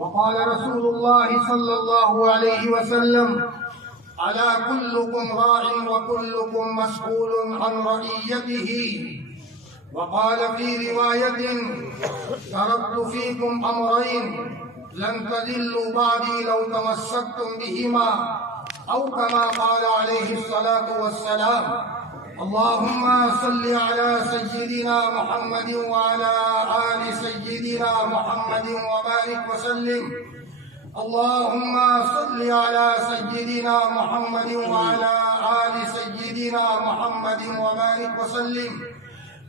وقال رسول الله صلى الله عليه وسلم: ألا كلكم راع وكلكم مسؤول عن رعيته. وقال في رواية: تركت فيكم أمرين لن تضلوا بعدي لو تمسكتم بهما، أو كما قال عليه الصلاة والسلام. اللهم صل على سيدنا محمد وعلى آل سيدنا محمد وبارك وسلم. اللهم صل على سيدنا محمد وعلى آل سيدنا محمد وبارك وسلم.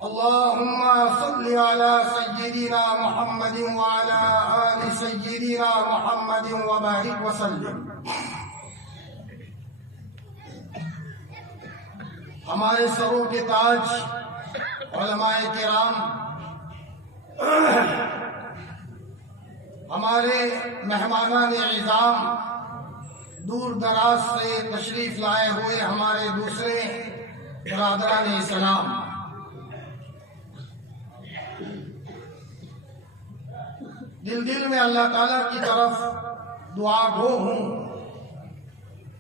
اللهم صل على سيدنا محمد وعلى آل سيدنا محمد وبارك وسلم. ہمارے سروں کے تاج علماء کرام، ہمارے مہمانان اعظام، دور دراز سے تشریف لائے ہوئے ہمارے دوسرے برادران اسلام، دل میں اللہ تعالیٰ کی طرف دعا گو ہوں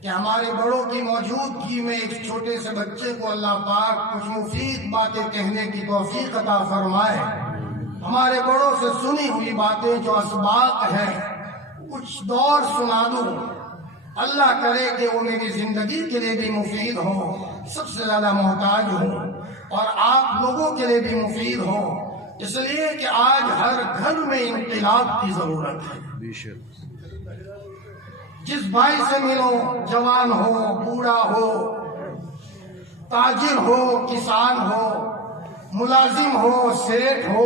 کہ ہمارے بڑوں کی موجودگی میں ایک چھوٹے سے بچے کو اللہ پاک کچھ مفید باتیں کہنے کی توفیق عطا فرمائے. ہمارے بڑوں سے سنی ہوئی باتیں جو اسباق ہیں کچھ دور سنا دوں. اللہ کرے کہ وہ میری زندگی کے لیے بھی مفید ہوں، سب سے زیادہ محتاج ہوں، اور آپ لوگوں کے لیے بھی مفید ہوں، اس لیے کہ آج ہر گھر میں انقلاب کی ضرورت ہے. جس بھائی سے ملو، جوان ہو، بوڑھا ہو، تاجر ہو، کسان ہو، ملازم ہو، سیٹھ ہو،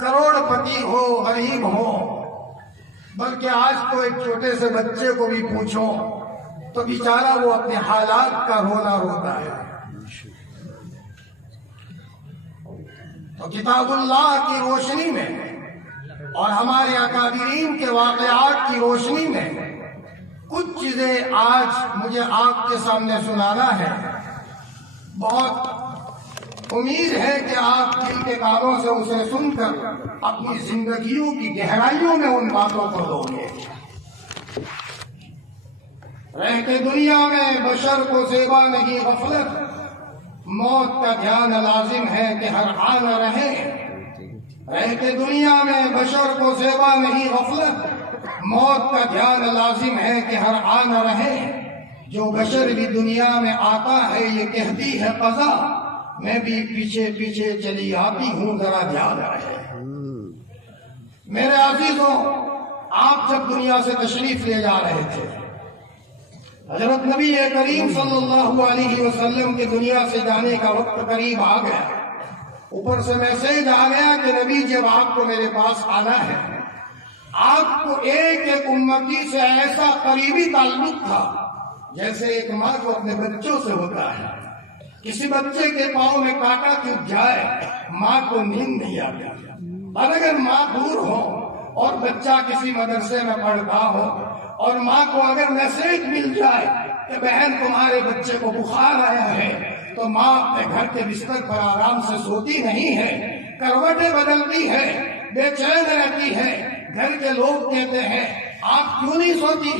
کروڑ پتی ہو، غریب ہو، بلکہ آج تو ایک چھوٹے سے بچے کو بھی پوچھو تو بیچارہ وہ اپنے حالات کا رونا روتا ہے. تو کتاب اللہ کی روشنی میں اور ہمارے اکابرین کے واقعات کی روشنی میں کچھ چیزیں آج مجھے آپ کے سامنے سنانا ہے. بہت امید ہے کہ آپ دل کے کانوں سے اسے سن کر اپنی زندگیوں کی گہرائیوں میں ان باتوں کو لو گے. رہتے دنیا میں بشر کو زیبا نہیں غفلت، موت کا دھیان لازم ہے کہ ہر آن رہے. رہتے دنیا میں بشر کو زیبا نہیں غفلت، موت کا دھیان لازم ہے کہ ہر آن رہے. جو بشر بھی دنیا میں آتا ہے یہ کہتی ہے قضا، میں بھی پیچھے پیچھے چلی آتی ہوں، ذرا دھیان رہے. میرے عزیزوں، آپ جب دنیا سے تشریف لے جا رہے تھے، حضرت نبی کریم صلی اللہ علیہ وسلم کے دنیا سے جانے کا وقت قریب آ گیا. اوپر سے میسج آ گیا کہ نبی جب آپ کو میرے پاس آنا ہے. آپ کو ایک ایک امتی سے ایسا قریبی تعلق تھا جیسے ایک ماں کو اپنے بچوں سے ہوتا ہے. کسی بچے کے پاؤں میں کانٹا چبھ جائے ماں کو نیند نہیں آتی، اور اگر ماں دور ہو اور بچہ کسی مدرسے میں پڑھتا ہو اور ماں کو اگر میسج مل جائے کہ بہن تمہارے بچے کو بخار آیا ہے، تو ماں اپنے گھر کے بستر پر آرام سے سوتی نہیں ہے، کروٹیں بدلتی ہے، بے چین رہتی ہے. گھر کے لوگ کہتے ہیں آپ کیوں نہیں سوتی،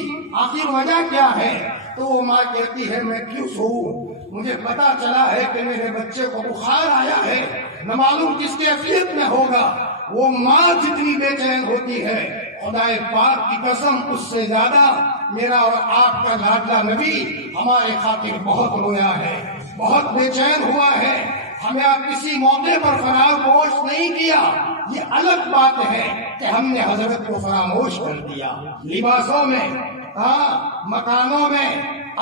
آخر وجہ کیا ہے؟ تو وہ ماں کہتی ہے میں کیوں سوؤں، مجھے پتا چلا ہے کہ میرے بچے کو بخار آیا ہے، نہ معلوم کس کیفیت میں ہوگا. وہ ماں جتنی بے چین ہوتی ہے، خدا پاک کی قسم اس سے زیادہ میرا اور آپ کا لاڈلا نبی ہمارے خاطر بہت رویا ہے، بہت بے چین ہوا ہے. ہمیں آپ کسی موقع پر فراموش نہیں کیا. یہ الگ بات ہے کہ ہم نے حضرت کو فراموش کر دیا. لباسوں میں، مکانوں میں،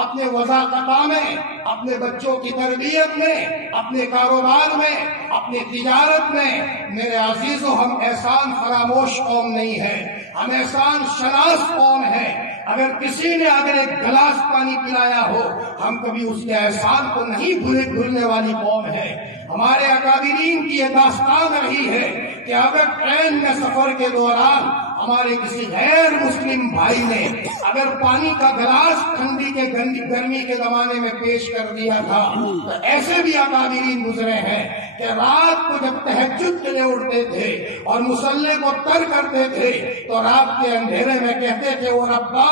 اپنے وضاقتہ میں، اپنے بچوں کی تربیت میں، اپنے کاروبار میں، اپنی تجارت میں. میرے عزیزوں، ہم احسان فراموش قوم نہیں ہے، ہم احسان شناس قوم ہے. اگر کسی نے اگر ایک گلاس پانی پلایا ہو، ہم کبھی اس کے احسان کو نہیں بھولنے والی قوم ہے. ہمارے اکابرین کی یہ داستان رہی ہے کہ اگر ٹرین میں سفر کے دوران ہمارے کسی غیر مسلم بھائی نے اگر پانی کا گلاس ٹھنڈی کے گرمی کے زمانے میں پیش کر دیا تھا، تو ایسے بھی اکابرین گزرے ہیں کہ رات کو جب تہجد کے لیے اٹھتے تھے اور مصلی کو تر کرتے تھے تو رات کے اندھیرے میں کہتے تھے او ربا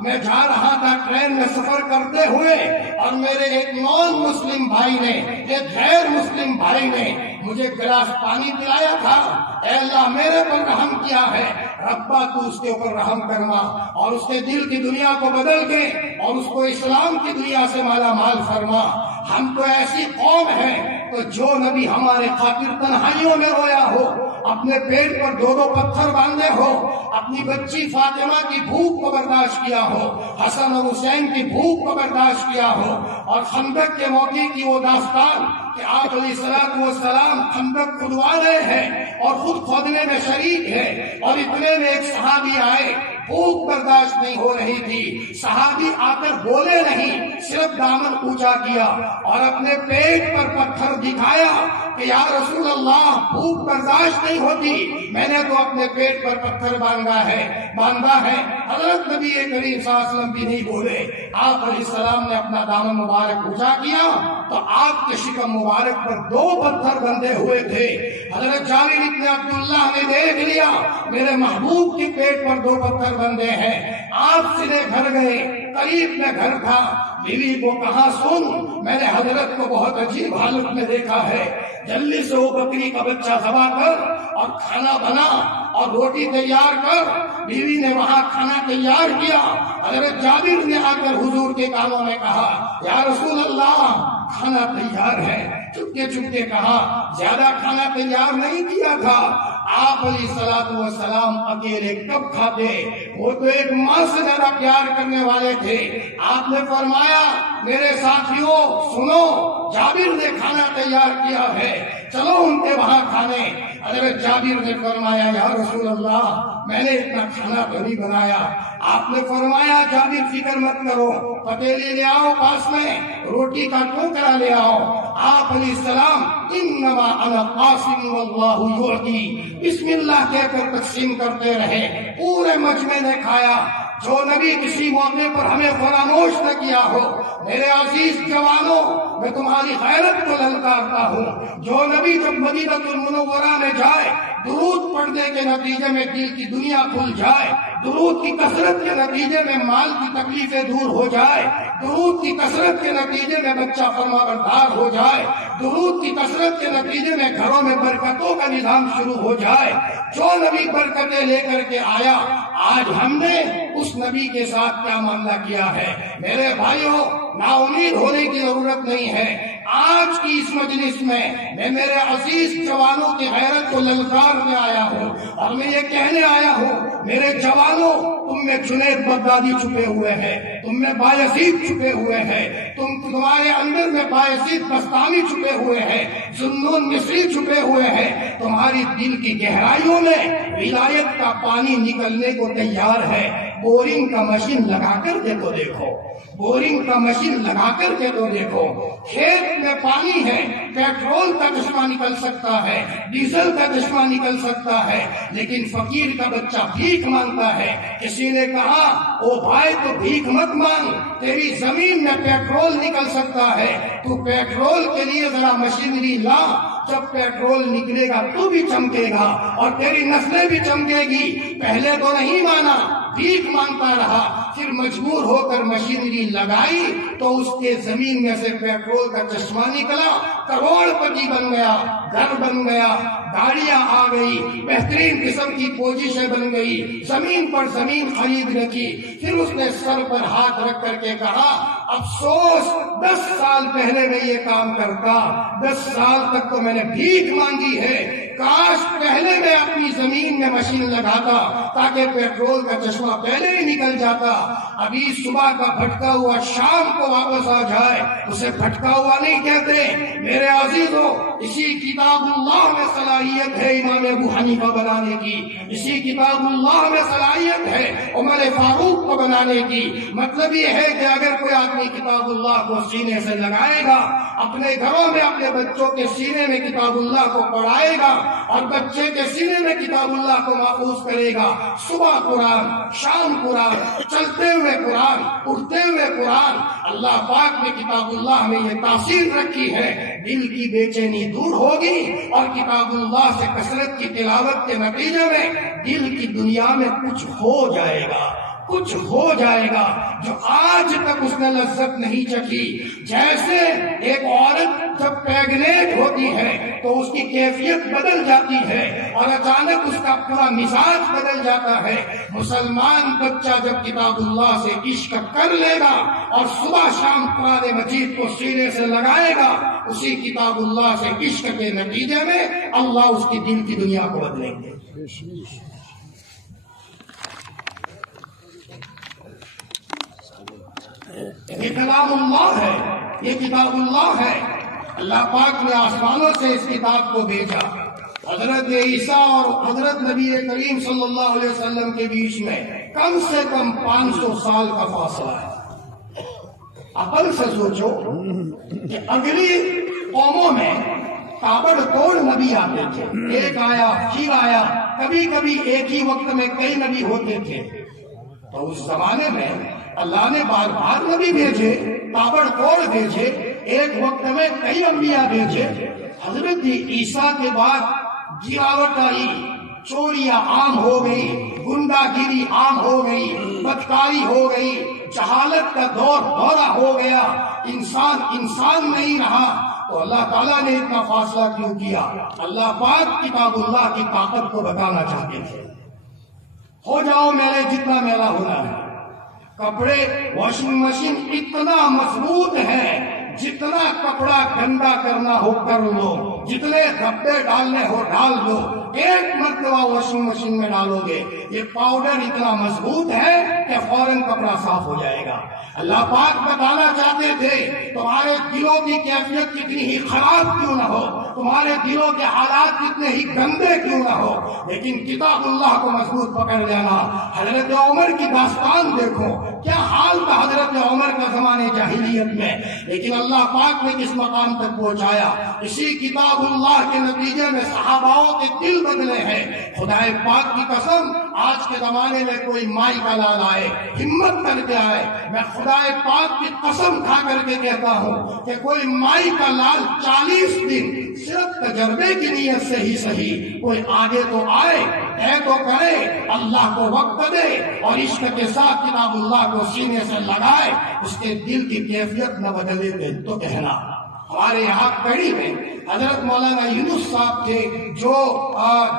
میں جا رہا تھا ٹرین میں سفر کرتے ہوئے اور میرے ایک نان مسلم بھائی نے، ایک غیر مسلم بھائی نے مجھے گلاس پانی پلایا تھا، اے اللہ میرے پر رحم کیا ہے، ربا تو اس کے اوپر رحم کرنا اور اس کے دل کی دنیا کو بدل کے اور اس کو اسلام کی دنیا سے مالا مال فرما۔ ہم تو ایسی قوم ہے تو جو نبی ہمارے خاطر تنہائیوں میں رویا ہو، اپنے پیٹ پر 2 پتھر باندھے ہو، اپنی بچی فاطمہ کی بھوک کو برداشت کیا ہو، حسن اور حسین کی بھوک کو برداشت کیا ہو، اور خندق کے موقع کی وہ داستان کہ آپ علیہ السلام خندق کھدوا رہے ہیں اور خود کھودنے میں شریک ہے، اور اتنے میں ایک صحابی آئے، بھوک برداشت نہیں ہو رہی تھی، صحابی آ کر بولے نہیں، صرف دامن اونچا کیا اور اپنے پیٹ پر پتھر دکھایا کہ یا رسول اللہ بھوک برداشت نہیں ہوتی، میں نے تو اپنے پیٹ پر پتھر باندھا ہے۔ حضرت نبی کریم صلی اللہ علیہ وسلم بھی نہیں بولے، آپ علیہ السلام نے اپنا دامن مبارک اونچا کیا تو آپ کے شکم مبارک پر 2 پتھر بندھے ہوئے تھے۔ حضرت جابر بن عبداللہ نے دیکھ لیا میرے محبوب کے پیٹ پر 2 پتھر بندھے ہیں، آپ سیدھے گھر گئے، قریب میں گھر تھا، بیوی کو کہا سن میں نے حضرت کو بہت عجیب حالت میں دیکھا ہے، جلدی سے وہ بکری کا بچہ ذبح کر اور کھانا بنا اور روٹی تیار کر۔ بیوی نے وہاں کھانا تیار کیا، حضرت جابر نے آ کر حضور کے کانوں میں کہا یا رسول اللہ کھانا تیار ہے، چپکے چپکے کہا زیادہ کھانا تیار نہیں کیا تھا۔ آپ علیہ السلام اکیلے کب کھاتے، وہ تو ایک ماں سے زیادہ پیار کرنے والے تھے۔ آپ نے فرمایا میرے ساتھیوں سنو، جابر نے کھانا تیار کیا ہے، چلو ان کے وہاں کھانے۔ حضرت جابر نے فرمایا یا رسول اللہ میں نے اتنا کھانا تو نہیں بنایا۔ آپ نے فرمایا جابر فکر مت کرو، پتیلی لے آؤ پاس میں، روٹی کا ٹوکرا لے آؤ۔ آپ علیہ السلام انما انا قاسم واللہ یعطی بسم اللہ کہہ کر تقسیم کرتے رہے، پورے مجمع نے کھایا۔ جو نبی کسی موقع پر ہمیں فراموش نہ کیا ہو، میرے عزیز جوانوں میں تمہاری غیرت کو للکارتا ہوں، جو نبی جب مدینہ المنورہ میں جائے درود پڑھنے کے نتیجے میں دل کی دنیا کھل جائے، درود کی کثرت کے نتیجے میں مال کی تکلیفیں دور ہو جائے، درود کی کثرت کے نتیجے میں بچہ فرما بردار ہو جائے، درود کی کثرت کے نتیجے میں گھروں میں برکتوں کا نظام شروع ہو جائے، جو نبی برکتیں لے کر کے آیا، آج ہم نے اس نبی کے ساتھ کیا معاملہ کیا ہے؟ میرے بھائیوں نا امید ہونے کی ضرورت نہیں ہے۔ آج کی اس مجلس میں میں میرے عزیز جوانوں کی غیرت کو للکارنے آیا ہوں اور میں یہ کہنے آیا ہوں میرے جوانوں تم میں جنید بغدادی چھپے ہوئے ہیں، تم میں بایزید چھپے ہوئے ہیں، تمہارے اندر میں بایزید بستامی چھپے ہوئے ہیں، ذوالنون مصری چھپے ہوئے ہیں، تمہاری دل کی گہرائیوں میں ولایت کا پانی نکلنے کو تیار ہے۔ بورنگ کا مشین لگا کر کے تو دیکھو، بورنگ کا مشین لگا کر کے تو دیکھو، کھیت میں پانی ہے، پیٹرول کا چشمہ نکل سکتا ہے، ڈیزل کا چشمہ نکل سکتا ہے، لیکن فقیر کا بچہ بھیک مانگتا ہے۔ کسی نے کہا او بھائی تو بھیک مت مانگ، تیری زمین میں پیٹرول نکل سکتا ہے، تو پیٹرول کے لیے ذرا مشینری لا، جب پیٹرول نکلے گا تو بھی چمکے گا اور تیری نسلیں بھی چمکے گی۔ پہلے تو نہیں مانا، بھیک مانگتا رہا، پھر مجبور ہو کر مشینری لگائی تو اس کے زمین میں سے پیٹرول کا چشمہ نکلا، کروڑ پتی بن گیا، گھر بن گیا، گاڑیاں آ گئی، بہترین قسم کی پوزیشن بن گئی، زمین پر زمین خرید رکھی۔ پھر اس نے سر پر ہاتھ رکھ کر کے کہا افسوس 10 سال پہلے میں یہ کام کرتا، 10 سال تک تو میں نے بھیک مانگی ہے، کاش پہلے میں اپنی زمین میں مشین لگاتا تاکہ پیٹرول کا چشمہ پہلے ہی نکل جاتا، ابھی صبح کا بھٹکا ہوا شام کو واپس آ جائے، اسے بھٹکا ہوا نہیں کہتے۔ میرے عزیزوں اسی کتاب اللہ میں صلاحیت ہے امام ابو حنیفہ بنانے کی، اسی کتاب اللہ میں صلاحیت ہے عمر فاروق کو بنانے کی۔ مطلب یہ ہے کہ اگر کوئی آدمی کتاب اللہ کو سینے سے لگائے گا، اپنے گھروں میں اپنے بچوں کے سینے میں کتاب اللہ کو پڑھائے گا، اور بچے کے سینے میں کتاب اللہ کو محفوظ کرے گا، صبح قرآن، شام قرآن، چلتے ہوئے قرآن، اٹھتے ہوئے قرآن۔ اللہ پاک نے کتاب اللہ میں یہ تاثیر رکھی ہے، دل کی بے چینی دور ہوگی اور کتاب اللہ سے کثرت کی تلاوت کے نتیجے میں دل کی دنیا میں کچھ ہو جائے گا، کچھ ہو جائے گا جو آج تک اس نے لذت نہیں چکھی۔ جیسے ایک عورت جب پیگنیٹ ہوتی ہے تو اس کی کیفیت بدل جاتی ہے اور اچانک اس کا پورا مزاج بدل جاتا ہے، مسلمان بچہ جب کتاب اللہ سے عشق کر لے گا اور صبح شام قرآن مجید کو سینے سے لگائے گا، اسی کتاب اللہ سے عشق کے نتیجے میں اللہ اس کی دل کی دنیا کو بدلیں گے۔ یہ کلام اللہ ہے، یہ کتاب اللہ ہے۔ اللہ پاک نے آسمانوں سے اس کتاب کو بھیجا۔ حضرت عیسیٰ اور حضرت نبی کریم صلی اللہ علیہ وسلم کے بیچ میں کم سے کم 500 سال کا فاصلہ ہے۔ عقل سے سوچو کہ اگلی قوموں میں تابڑ توڑ نبی آتے تھے، ایک آیا پھر آیا، کبھی کبھی ایک ہی وقت میں کئی نبی ہوتے تھے۔ تو اس زمانے میں اللہ نے بار بار نبی بھیجے، تابڑ توڑ بھیجے، ایک وقت میں کئی انبیاء بھیجے۔ حضرت عیسیٰ کے بعد گراوٹ آئی، چوریاں عام ہو گئی، گنڈا گیری عام ہو گئی، بدکاری ہو گئی، جہالت کا دورہ ہو گیا، انسان نہیں رہا۔ تو اللہ تعالیٰ نے اتنا فاصلہ کیوں کیا؟ اللہ پاک کتاب اللہ کی طاقت کو بتانا چاہتے تھے۔ ہو جاؤ میلے جتنا میلہ ہونا ہے، کپڑے واشنگ مشین اتنا مضبوط ہے، جتنا کپڑا گندا کرنا ہو کر لو، جتنے دھبے ڈالنے ہو ڈال دو، ایک مرتبہ واشنگ مشین میں ڈالو گے، یہ پاؤڈر اتنا مضبوط ہے کہ فوراً کپڑا صاف ہو جائے گا۔ اللہ پاک بتانا چاہتے تھے تمہارے دلوں کی کیفیت کتنی ہی خراب کیوں نہ ہو، تمہارے دلوں کے حالات کتنے ہی گندے کیوں نہ ہو، لیکن کتاب اللہ کو مضبوط پکڑ لینا۔ حضرت عمر کی داستان دیکھو، کیا حال تھا حضرت عمر کا زمانے جاہلیت میں، لیکن اللہ پاک نے کس مقام تک پہنچایا۔ اسی کتاب اللہ کے نتیجے میں صحاباؤں کے دل بدلے ہیں۔ خدا پاک کی قسم، آج کے زمانے میں کوئی مائی کا لال آئے، ہمت کر کے آئے، میں خدا پاک کی قسم کھا کر کے کہتا ہوں کہ کوئی مائی کا لال 40 دن صرف تجربے کی نیت سے ہی صحیح کوئی آگے تو آئے، ہے تو کرے، اللہ کو وقت دے اور عشق کے ساتھ کتاب اللہ کو سینے سے لگائے، اس کے دل کی کیفیت نہ بدلے تو کہنا۔ ہمارے یہاں کڑی میں حضرت مولانا یونس صاحب تھے جو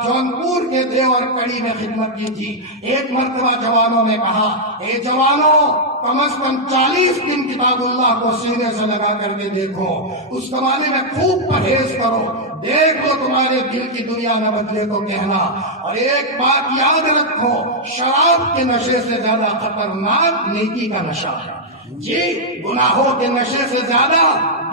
جونپور کے تھے اور کڑی میں خدمت کی تھی۔ ایک مرتبہ جوانوں نے کہا، اے جوانوں، کم از کم 40 دن کتاب اللہ کو سینے سے لگا کر کے دیکھو، اس زمانے میں خوب پرہیز کرو، دیکھ لو تمہارے دل کی دنیا نہ بدلے تو کہنا۔ اور ایک بات یاد رکھو، شراب کے نشے سے زیادہ خطرناک نیکی کا نشہ ہے۔ جی، گناہوں کے نشے سے زیادہ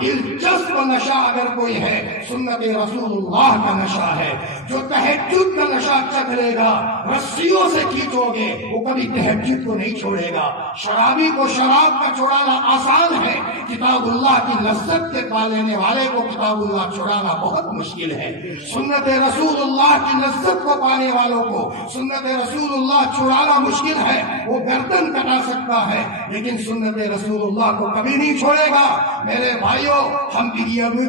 دلچسپ نشہ اگر کوئی ہے، سنت رسول اللہ کا نشہ ہے۔ جو تہجد کا نشہ چکھ لے گا، رسیوں سے کھینچو گے، وہ کبھی تہجد کو نہیں چھوڑے گا۔ شرابی کو شراب کا چھڑانا آسان ہے، کتاب اللہ کی لذت کے پا لینے والے کو کتاب اللہ چھڑانا بہت مشکل ہے۔ سنت رسول اللہ کی لذت کو پانے والوں کو سنت رسول اللہ چھڑانا مشکل ہے، وہ گردن کٹا سکتا ہے لیکن سنت رسول اللہ کو کبھی نہیں چھوڑے گا۔ میرے بھائیوں، ہم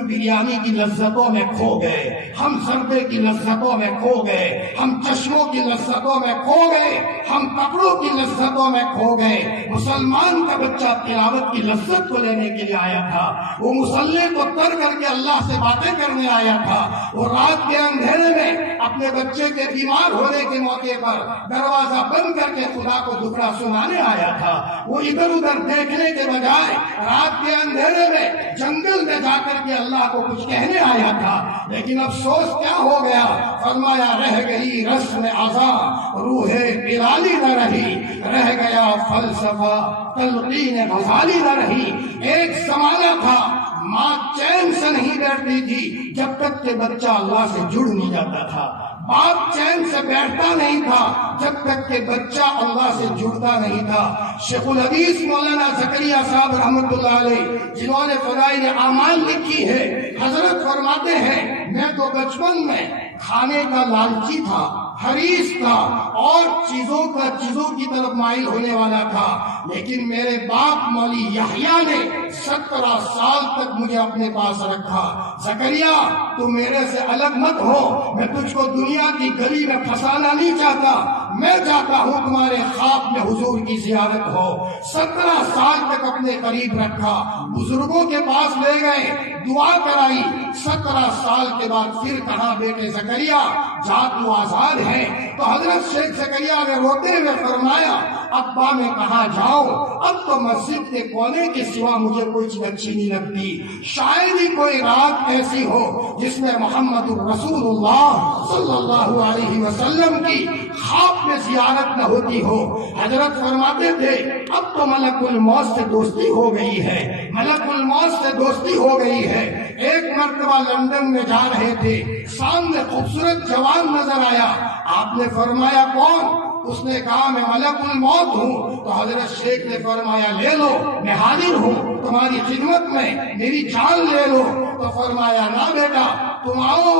بریانی کی لذتوں میں کھو گئے، ہم زردے کی لذتوں میں کھو گئے، ہم چشموں کی لذتوں میں کھو گئے، ہم کپڑوں کی لذتوں میں کھو گئے۔ مسلمان کا بچہ تلاوت کی لذت کو لینے کے لیے آیا تھا، وہ مصلی کو تر کر کے اللہ سے باتیں کرنے آیا تھا، وہ رات کے اندھیرے میں اپنے بچے کے بیمار ہونے کے موقع پر دروازہ بند کر کے خدا کو دکھڑا سنانے آیا تھا۔ وہ ادھر ادھر دیکھنے کے بجائے رات کے اندھیرے میں جنگل میں جا کر کے اللہ کو کچھ کہنے آیا تھا، لیکن افسوس کیا ہو گیا؟ فرمایا رہ گئی رسم اذاں، روح بلالی نہ رہی، رہ گیا فلسفہ تلقین غزالی نہ رہی۔ ایک زمانہ تھا ماں چین سے نہیں بیٹھتی تھی جب تک کہ بچہ اللہ سے جڑ نہیں جاتا تھا، باپ چین سے بیٹھتا نہیں تھا جب تک کہ بچہ اللہ سے جڑتا نہیں تھا۔ شیخ الحدیث مولانا زکریا صاحب رحمۃ اللہ علیہ، جنہوں نے فضائل اعمال لکھی ہے، حضرت فرماتے ہیں میں تو بچپن میں کھانے کا لالچی تھا، حریص تھا اور چیزوں کی طرف مائل ہونے والا تھا، لیکن میرے باپ مولی یحییٰ نے 17 سال تک مجھے اپنے پاس رکھا۔ زکریا تو میرے سے الگ مت ہو، میں تجھ کو دنیا کی گلی میں پھنسانا نہیں چاہتا، میں چاہتا ہوں تمہارے خواب میں حضور کی زیارت ہو۔ 17 سال تک اپنے قریب رکھا، بزرگوں کے پاس لے گئے، دعا کرائی۔ 17 سال کے بعد پھر کہا بیٹے زکریا جا تو آزاد ہے، تو حضرت شیخ زکریا نے روتے ہوئے فرمایا ابا نے کہا جاؤ، اب تو مسجد کے کونے کے سوا مجھے کوئی چیز اچھی نہیں لگتی، شاید ہی کوئی رات ایسی ہو جس میں محمد رسول اللہ صلی اللہ علیہ وسلم کی خواب میں زیارت نہ ہوتی ہو۔ حضرت فرماتے تھے اب تو ملک الموت سے دوستی ہو گئی ہے، ملک الموت سے دوستی ہو گئی ہے۔ ایک مرتبہ لندن میں جا رہے تھے، سامنے خوبصورت جوان نظر آیا، آپ نے فرمایا کون؟ اس نے کہا میں ملک الموت ہوں۔ تو حضرت شیخ نے فرمایا لے لو، میں حاضر ہوں تمہاری خدمت میں، میری جان لے لو۔ تو فرمایا نہ بیٹا تم آؤ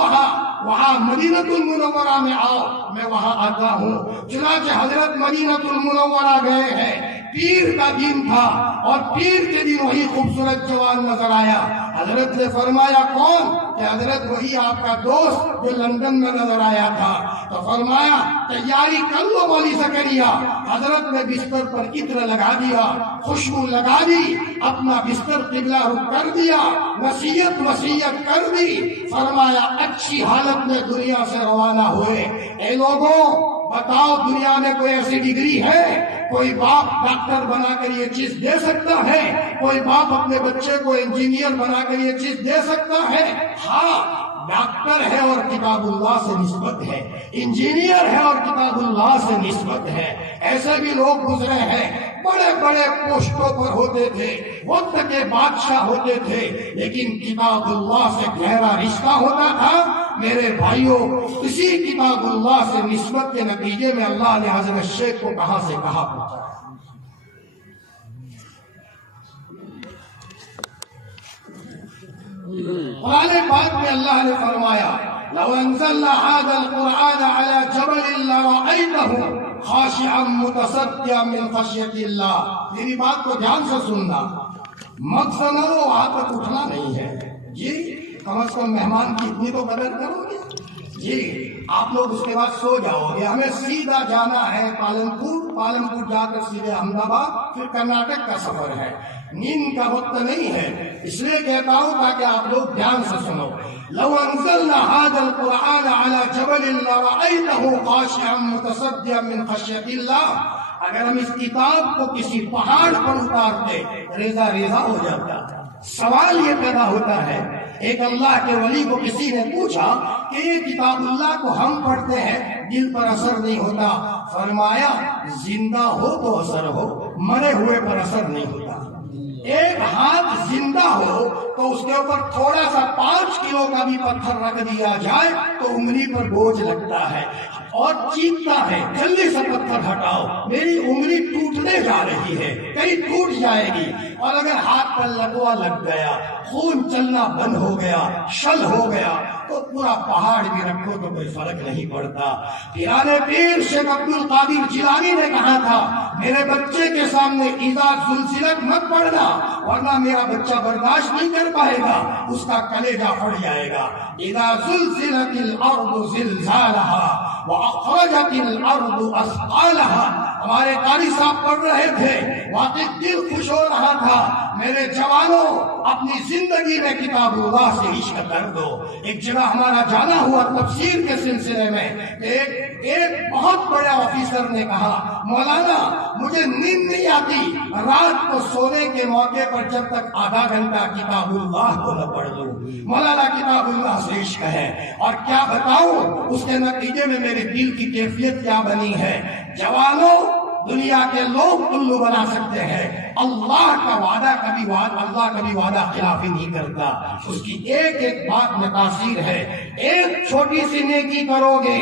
وہاں مدینۃ المنورہ میں آؤ، میں وہاں آتا ہوں۔ چنانچہ حضرت مدینۃ المنورہ گئے ہیں، پیر کا دن تھا اور پیر کے دن وہی خوبصورت جوان نظر آیا۔ حضرت نے فرمایا کون؟ کہ حضرت وہی آپ کا دوست جو لندن میں نظر آیا تھا۔ تو فرمایا تیاری کر لو مولی زکریا۔ حضرت نے بستر پر عطر لگا دیا، خوشبو لگا دی، اپنا بستر قبلہ رخ کر دیا، وصیت کر دی۔ فرمایا اچھی حالت میں دنیا سے روانہ ہوئے۔ اے لوگوں بتاؤ دنیا میں کوئی ایسی ڈگری ہے؟ کوئی باپ ڈاکٹر بنا کر یہ چیز دے سکتا ہے؟ کوئی باپ اپنے بچے کو انجینئر بنا کر یہ چیز دے سکتا ہے؟ ہاں ڈاکٹر ہے اور کتاب اللہ سے نسبت ہے، انجینئر ہے اور کتاب اللہ سے نسبت ہے۔ ایسے بھی لوگ گزرے ہیں، بڑے بڑے پوسٹوں پر ہوتے تھے، وقت کے بادشاہ ہوتے تھے، لیکن کتاب اللہ سے گہرا رشتہ ہوتا تھا۔ میرے بھائیوں اسی کتاب اللہ سے نسبت کے نتیجے میں اللہ نے حضرت شیخ کو کہاں سے کہاں پہنچایا۔ قرآن پاک میں اللہ نے فرمایا لو انزلنا هذا القرآن على جبل لرأيته خاشعا متصدعا من خشية اللہ۔ میری بات کو دھیان سے سننا، مقصد وہاں تک اٹھنا نہیں ہے جی، کم از کم مہمان کی اتنی تو قدر کرو گے جی۔ آپ لوگ اس کے بعد سو جاؤ گے، ہمیں سیدھا جانا ہے پالنپور جا کر سیدھے احمد آباد، پھر کرناٹک کا سفر ہے، نیند کا وقت نہیں ہے، اس لیے کہتا ہوں تاکہ آپ لوگ دھیان سے سنو۔ لو انزلنا هذا القرآن على جبل لرأيته خاشعا متصدعا من خشية اللہ، اگر ہم اس کتاب کو کسی پہاڑ پر اتارتے ریزہ ریزہ ہو جاتا۔ سوال یہ پیدا ہوتا ہے، ایک اللہ کے ولی کو کسی نے پوچھا کہ یہ کتاب اللہ کو ہم پڑھتے ہیں دل پر اثر نہیں ہوتا۔ فرمایا زندہ ہو تو اثر ہو، مرے ہوئے پر اثر نہیں ہوتا۔ ایک ہاتھ زندہ ہو تو اس کے اوپر تھوڑا سا 5 کلو کا بھی پتھر رکھ دیا جائے تو انگلی پر بوجھ لگتا ہے اور چیختا ہے جلدی سے پتھر ہٹاؤ، میری انگلی ٹوٹنے جا رہی ہے، کہیں ٹوٹ جائے گی۔ اور اگر ہاتھ پر لکوا لگ گیا، خون چلنا بند ہو گیا، شل ہو گیا، تو پورا پہاڑ بھی رکھو تو کوئی فرق نہیں پڑتا۔ پیرانے پیر شیخ عبد القادر جیلانی نے کہا تھا میرے بچے کے سامنے اذا زلزلت مت پڑھنا، ورنہ میرا بچہ برداشت نہیں کر پائے گا، اس کا کلیجہ پھٹ جائے گا۔ اذا زلزلت الارض زلزالها واخرجت الارض اثقالها۔ ہمارے قاری صاحب پڑھ رہے تھے، واقعی دل خوش ہو رہا تھا۔ میرے جوانوں اپنی زندگی میں کتاب اللہ سے عشق کر دو۔ ایک جگہ ہمارا جانا ہوا تفسیر کے سلسلے میں، ایک بہت بڑے آفیسر نے کہا مولانا مجھے نیند نہیں آتی رات کو سونے کے موقع پر جب تک آدھا گھنٹہ کتاب اللہ کو نہ پڑھ لوں۔ مولانا کتاب اللہ سے عشق ہے، اور کیا بتاؤں اس کے نتیجے میں میرے دل کی کیفیت کیا بنی ہے۔ جوانوں دنیا کے لوگ الو بنا سکتے ہیں، اللہ کبھی وعدہ خلافی نہیں کرتا۔ اس کی ایک ایک بات میں تاثیر ہے۔ ایک چھوٹی سی نیکی کرو گے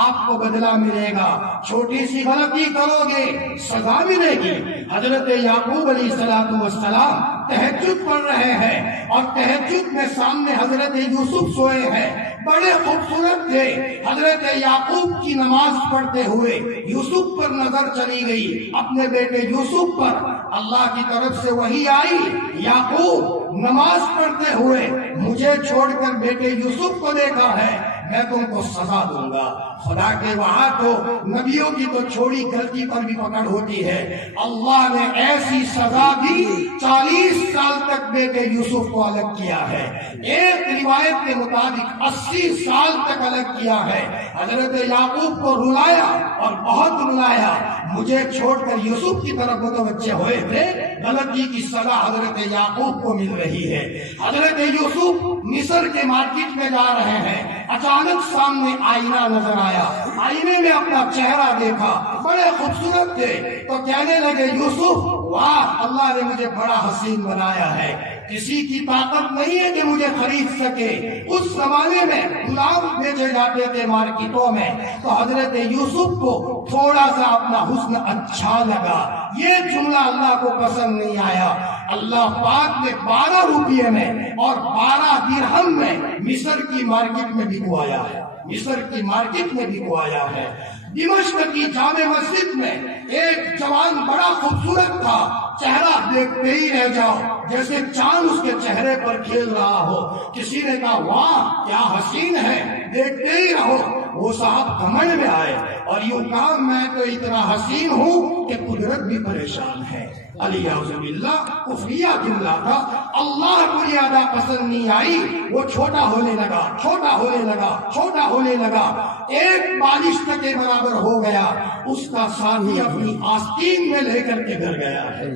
آپ کو بدلہ ملے گا، چھوٹی سی غلطی کرو گے سزا ملے گی۔ حضرت یعقوب علیہ السلام تہجد پڑھ رہے ہیں اور تہجد میں سامنے حضرت یوسف سوئے ہیں۔ بڑے خوبصورت تھے. حضرت یعقوب کی نماز پڑھتے ہوئے یوسف پر نظر چلی گئی، اپنے بیٹے یوسف پر. اللہ کی طرف سے وحی آئی، یعقوب نماز پڑھتے ہوئے مجھے چھوڑ کر بیٹے یوسف کو دیکھا ہے، میں تم کو سزا دوں گا. خدا کے وہاں تو نبیوں کی تو چھوڑی غلطی پر بھی پکڑ ہوتی ہے. اللہ نے ایسی سزا دی، 40 سال تک بیٹے یوسف کو الگ کیا ہے. ایک روایت کے مطابق 80 سال تک الگ کیا ہے. حضرت یعقوب کو رلایا اور بہت رلایا. مجھے چھوڑ کر یوسف کی طرف متوجہ ہوئے تھے. غلطی کی سزا حضرت یعقوب کو مل رہی ہے. حضرت یوسف مصر کے مارکیٹ میں جا رہے ہیں، اچانک سامنے آئینہ نظر آیا. آئینے میں اپنا چہرہ دیکھا، بڑے خوبصورت تھے. تو کہنے لگے یوسف، واہ، اللہ نے مجھے بڑا حسین بنایا ہے، کسی کی طاقت نہیں ہے کہ مجھے خرید سکے. اس زمانے میں غلام بیچے جاتے تھے مارکیٹوں میں. تو حضرت یوسف کو تھوڑا سا اپنا حسن اچھا لگا. یہ جملہ اللہ کو پسند نہیں آیا. اللہ پاک نے 12 روپے میں اور 12 درہم میں مصر کی مارکیٹ میں بکوایا ہے. مصر کی مارکیٹ میں بکوایا ہے. دمشق کی جامع مسجد میں ایک جوان بڑا خوبصورت تھا، چہرہ دیکھتے ہی رہ جاؤ، جیسے چاند اس کے چہرے پر کھیل رہا ہو. کسی نے کہا واہ کیا حسین ہے، دیکھتے ہی رہو. وہ صاحب گھمنڈ میں آئے اور یوں کہا میں تو اتنا حسین ہوں کہ قدرت بھی پریشان ہے. علی اعوذ باللہ کفریہ جملہ تھا. اللہ کو یہ ادا پسند نہیں آئی. وہ چھوٹا ہونے لگا، چھوٹا ہونے لگا، چھوٹا ہونے لگا. ایک بالش تک کے برابر ہو گیا. اس کا ساتھی اپنی آستین میں لے کر کے گھر گیا ہے.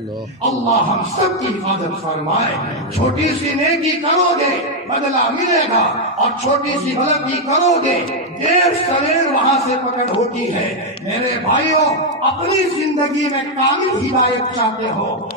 اللہ ہم سب کی حفاظت فرمائے. چھوٹی سی نیکی کرو گے بدلہ ملے گا، اور چھوٹی سی غلطی کرو گے دیر سویر وہاں سے پکڑ ہوتی ہے. میرے بھائیوں، اپنی زندگی میں کامل ہدایت چاہتے ہو،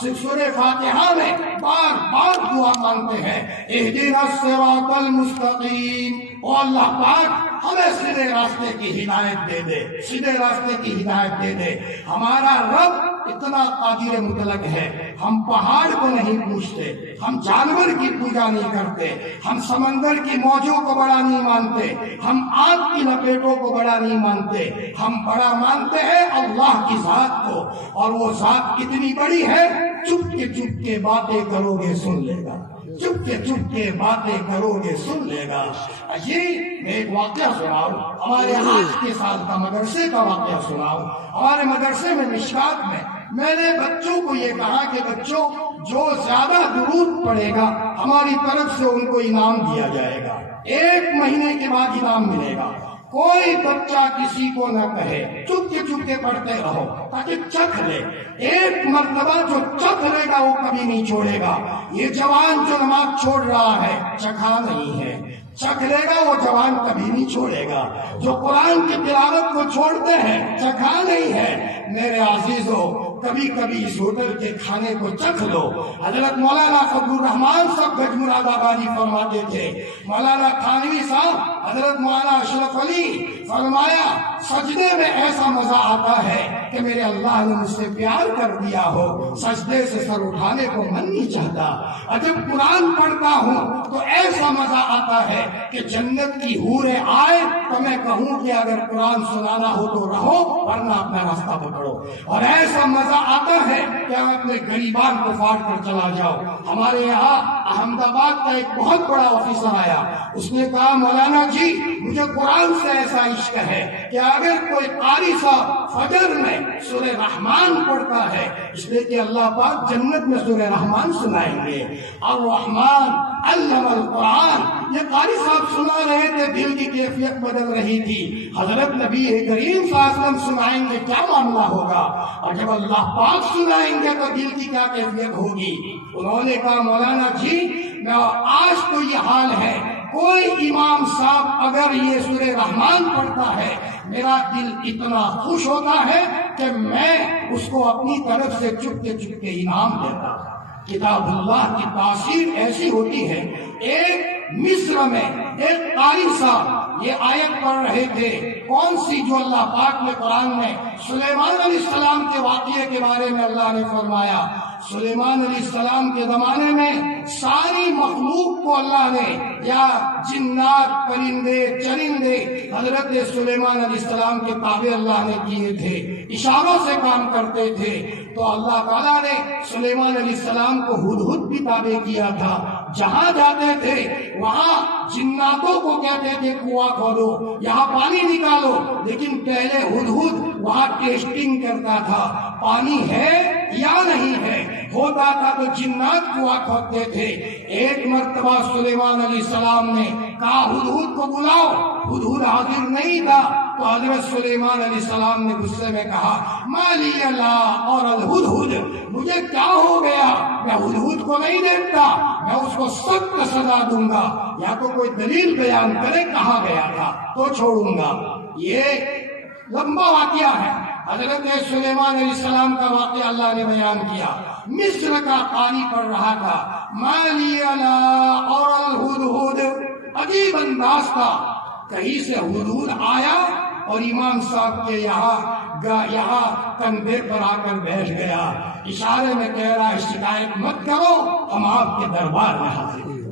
سورہ فاتحہ میں بار بار دعا مانگتے ہیں، اہدنا الصراط المستقیم. او اللہ پاک ہمیں سیدھے راستے کی ہدایت دے دے، سیدھے راستے کی ہدایت دے دے. ہمارا رب اتنا قادر مطلق ہے. ہم پہاڑ کو نہیں پوچھتے، ہم جانور کی پوجا نہیں کرتے، ہم سمندر کی موجوں کو بڑا نہیں مانتے، ہم آگ کی لپیٹوں کو بڑا نہیں مانتے. ہم بڑا مانتے ہیں اللہ کی ذات کو. اور وہ ذات کتنی بڑی ہے، چپ کے باتیں کرو گے سن لے گا، چپ کے باتیں کرو گے سن لے گا. یہ میں ایک واقعہ سناؤں، ہمارے آج کے سال کا مدرسے کا واقعہ سناؤں. ہمارے مدرسے میں مشکات میں نے بچوں کو یہ کہا کہ بچوں جو زیادہ درود پڑھے گا ہماری طرف سے ان کو انعام دیا جائے گا. 1 مہینے کے بعد انعام ملے گا. کوئی بچہ کسی کو نہ کہے، چپ کے پڑھتے رہو تاکہ چکھ لے. ایک مرتبہ جو چکھ لے گا وہ کبھی نہیں چھوڑے گا. یہ جوان جو نماز چھوڑ رہا ہے چکھا نہیں ہے، چکھ لے گا وہ جوان کبھی نہیں چھوڑے گا. جو قرآن کی تلاوت کو چھوڑتے ہیں چکھا نہیں ہے. میرے عزیزو، کبھی کبھی اس ہوٹل کے کھانے کو چکھ لو. حضرت مولانا فضل الرحمان صاحب گج مراد آبادی فرماتے تھے، مولانا تھانوی صاحب، حضرت مولانا اشرف علی فرمایا سجدے میں ایسا مزہ آتا ہے کہ میرے اللہ نے مجھ سے پیار کر دیا ہو، سجدے سے سر اٹھانے کو من نہیں چاہتا. اور جب قرآن پڑھتا ہوں تو ایسا مزہ آتا ہے کہ جنت کی حوریں آئے تو میں کہوں کہ اگر قرآن سنانا ہو تو رہو ورنہ اپنا راستہ پکڑو. اور ایسا مزہ آتا ہے کہ ہم اپنے غریبان کو پھاڑ کر چلا جاؤ. ہمارے یہاں احمد آباد کا ایک بہت بڑا آفیسر آیا، اس نے کہا مولانا جی مجھے قرآن سے ایسا عشق ہے کہ اگر کوئی قاری صاحب فجر میں سورہ رحمان پڑھتا ہے، اس لیے کہ اللہ پاک جنت میں سورہ رحمان سنائیں گے. الرحمن علم القرآن، یہ قاری صاحب سنا رہے تھے، دل کی کیفیت بدل رہی تھی. حضرت نبی کریم صلی اللہ علیہ وسلم سنائیں گے کیا معاملہ ہوگا، اور جب اللہ پاک سنائیں گے تو دل کی کیا کیفیت ہوگی. انہوں نے کہا مولانا جی آج تو یہ حال ہے، کوئی امام صاحب اگر یہ سورہ رحمان پڑھتا ہے میرا دل اتنا خوش ہوتا ہے کہ میں اس کو اپنی طرف سے چپ کے انعام دیتا. کتاب اللہ کی تاثیر ایسی ہوتی ہے. ایک مصر میں ایک قاری صاحب یہ آیت پڑھ رہے تھے، کون سی جو اللہ پاک نے قرآن میں سلیمان علیہ السلام کے واقعے کے بارے میں اللہ نے فرمایا سلیمان علیہ السلام کے زمانے میں ساری مخلوق کو اللہ نے یا جنات پرندے چرندے حضرت سلیمان علیہ السلام کے تابع اللہ نے کیے تھے، اشاروں سے کام کرتے تھے. تو اللہ تعالیٰ نے سلیمان علیہ السلام کو ہدہد بھی تابع کیا تھا. جہاں جاتے تھے وہاں جناتوں کو کہتے تھے کنواں کھودو، یہاں پانی نکالو، لیکن پہلے ہدہد وہاں ٹیسٹنگ کرتا تھا پانی ہے یا نہیں ہے. ہوتا تھا تو جنات کنواں کھودتے تھے. ایک مرتبہ سلیمان علیہ السلام نے کہا ہدہد کو بلاؤ، ہدہد حاضر نہیں تھا. تو حضرت سلیمان علیہ السلام نے غصے میں کہا ما لی لا اور الہدہد، مجھے کیا ہو گیا، میں ہدہد کو نہیں دیکھتا، میں اس کو سخت سزا دوں گا، یا تو کوئی دلیل بیان کرے کہاں گیا تھا تو چھوڑوں گا. یہ لمبا واقعہ ہے. حضرت سلیمان علیہ السلام کا واقعہ اللہ نے بیان کیا. مصر کا قاری پڑھ رہا تھا ما لی لا اور الہدہد، عجیب انداز تھا. کہیں سے ہدہد آیا اور امام صاحب کے یہاں کندھے پر آ کر بیٹھ گیا. اشارے میں کہہ رہا ہے شکایت مت کرو، ہم آپ کے دربار میں حاضر ہیں،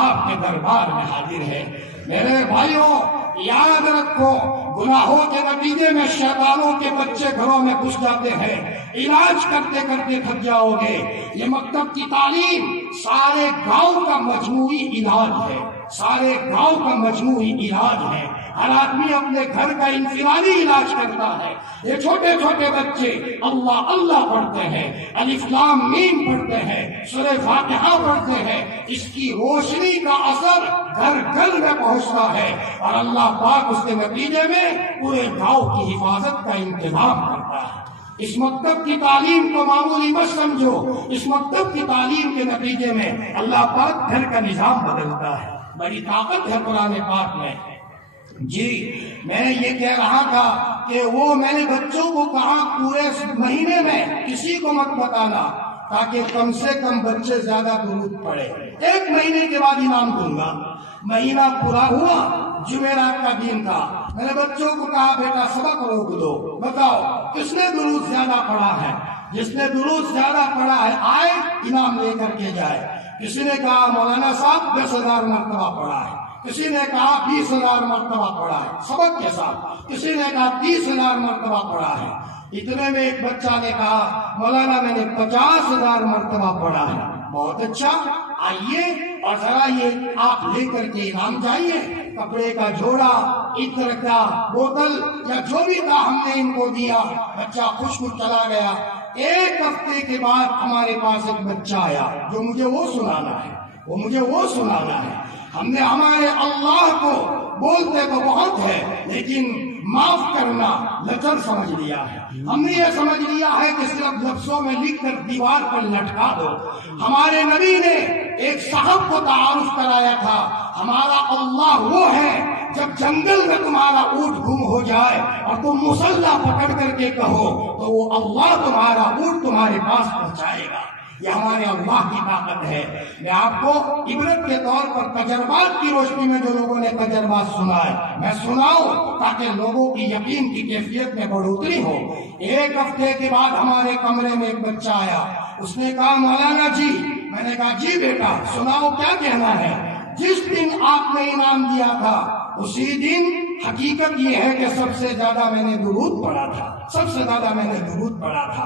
آپ کے دربار میں حاضر ہیں. میرے بھائیوں یاد رکھو، گناہوں کے نتیجے میں شیطانوں کے بچے گھروں میں گھس جاتے ہیں. علاج کرتے کرتے تھک جاؤ گے. یہ مکتب کی تعلیم سارے گاؤں کا مجموعی علاج ہے، سارے گاؤں کا مجموعی علاج ہے. ہر آدمی اپنے گھر کا انفرادی علاج کرتا ہے. یہ چھوٹے چھوٹے بچے اللہ اللہ پڑھتے ہیں، الف لام میم پڑھتے ہیں، سورہ فاتحہ پڑھتے ہیں. اس کی روشنی کا اثر گھر گھر میں پہنچتا ہے اور اللہ پاک اس کے نتیجے میں پورے گاؤں کی حفاظت کا انتظام کرتا ہے. اس مکتب کی تعلیم کو معمولی مت سمجھو. اس مکتب کی تعلیم کے نتیجے میں اللہ پاک گھر کا نظام بدلتا ہے. بڑی طاقت ہے قرآن پاک میں. جی میں یہ کہہ رہا تھا کہ وہ میں نے بچوں کو کہا پورے مہینے میں کسی کو مت بتانا، تاکہ کم سے کم بچے زیادہ درود پڑھے. 1 مہینے کے بعد انعام دوں گا. مہینہ پورا ہوا، جمعرات کا دن تھا. میں نے بچوں کو کہا بیٹا سبق روک دو، بتاؤ کس نے درود زیادہ پڑھا ہے. جس نے درود زیادہ پڑھا ہے آئے انعام لے کر کے جائے. کسی نے کہا مولانا صاحب 10,000 مرتبہ پڑھا ہے، کسی نے کہا 20,000 مرتبہ پڑھا ہے سبق کے ساتھ، کسی نے کہا 30,000 مرتبہ پڑھا ہے. اتنے میں ایک بچہ نے کہا مولانا میں نے 50,000 مرتبہ پڑھا ہے. بہت اچھا، آئیے اور ذرا یہ آپ لے کر کے انعام جائیے. کپڑے کا جوڑا، عطر کا بوتل یا جو بھی تھا ہم نے ان کو دیا. بچہ خوش خوش چلا گیا. 1 ہفتے کے بعد ہمارے پاس ایک بچہ آیا جو مجھے وہ سنانا ہے. ہم نے ہمارے اللہ کو بولتے تو بہت ہے لیکن معاف کرنا لچر سمجھ لیا ہے. ہم نے یہ سمجھ لیا ہے کہ صرف لفظوں میں لکھ کر دیوار پر لٹکا دو. ہمارے نبی نے ایک صاحب کو تعارف کرایا تھا، ہمارا اللہ وہ ہے جب جنگل میں تمہارا اونٹ گم ہو جائے اور تم مسلح پکڑ کر کے کہو تو وہ اللہ تمہارا اونٹ تمہارے پاس پہنچائے گا. یہ ہمارے اللہ کی طاقت ہے. میں آپ کو عبرت کے طور پر تجربات کی روشنی میں جو لوگوں نے تجربات سنائے میں سناؤں تاکہ لوگوں کی یقین کی کیفیت میں بڑھوتری ہو. 1 ہفتے کے بعد ہمارے کمرے میں ایک بچہ آیا. اس نے کہا مولانا جی. میں نے کہا جی بیٹا سناؤ کیا کہنا ہے. جس دن آپ نے انعام دیا تھا اسی دن حقیقت یہ ہے کہ سب سے زیادہ میں نے درود پڑھا تھا، سب سے زیادہ میں نے درود پڑھا تھا.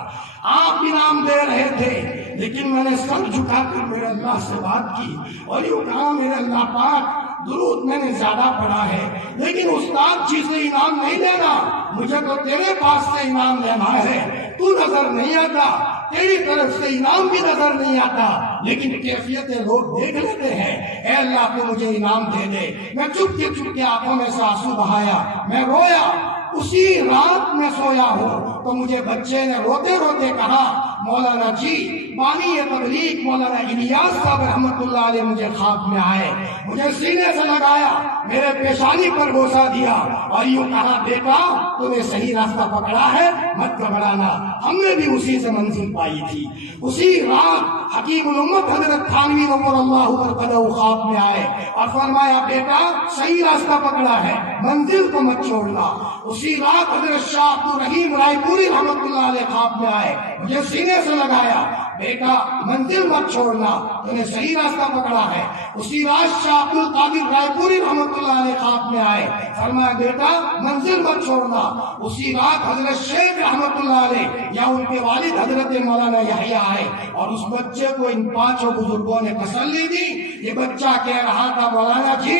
آپ انعام دے رہے تھے لیکن میں نے سر جھکا کر میرے اللہ سے بات کی اور یوں کہا میرے اللہ پاک درود میں نے زیادہ پڑھا ہے لیکن استاد جی سے انعام نہیں دینا، مجھے تو تیرے پاس سے انعام لینا ہے. تو نظر نہیں آتا، تیری طرف سے انعام بھی نظر نہیں آتا لیکن کیفیتیں لوگ دیکھ لیتے ہیں. اے اللہ تو مجھے انعام دے دے. میں چپ کے آنکھوں میں سے آنسو بہایا، میں رویا. اسی رات میں سویا ہوں تو مجھے بچے نے روتے روتے کہا مولانا جی بانی تبلیغ مولانا الیاس صاحب رحمت اللہ علیہ مجھے خواب میں آئے، مجھے سینے سے لگایا، میرے پیشانی پر بوسہ دیا اور یوں کہا بیٹا تو نے صحیح راستہ پکڑا ہے، مت گھبرانا. ہم نے بھی اسی سے منزل پائی تھی. اسی رات حکیم الامت حضرت تھانوی نور اللہ برکتہ خواب میں آئے اور فرمایا بیٹا صحیح راستہ پکڑا ہے، منزل کو مت چھوڑنا. اسی رات حضرت شاہ عبد الرحیم رائے پوری رحمت اللہ علیہ خواب میں آئے، مجھے سینے سے لگایا، بیٹا منزل مت چھوڑنا، تو نے صحیح راستہ پکڑا ہے۔ اسی رات شاہ عبد القادر رائے پوری رحمۃ اللہ علیہ خواب میں آئے، فرمایا بیٹا منزل مت چھوڑنا۔ اسی رات حضرت شیخ رحمۃ اللہ علیہ یا ان کے والد حضرت مولانا یحییٰ آئے اور اس بچے کو ان پانچوں بزرگوں نے تسلی دی۔ یہ بچہ کہہ رہا تھا مولانا جی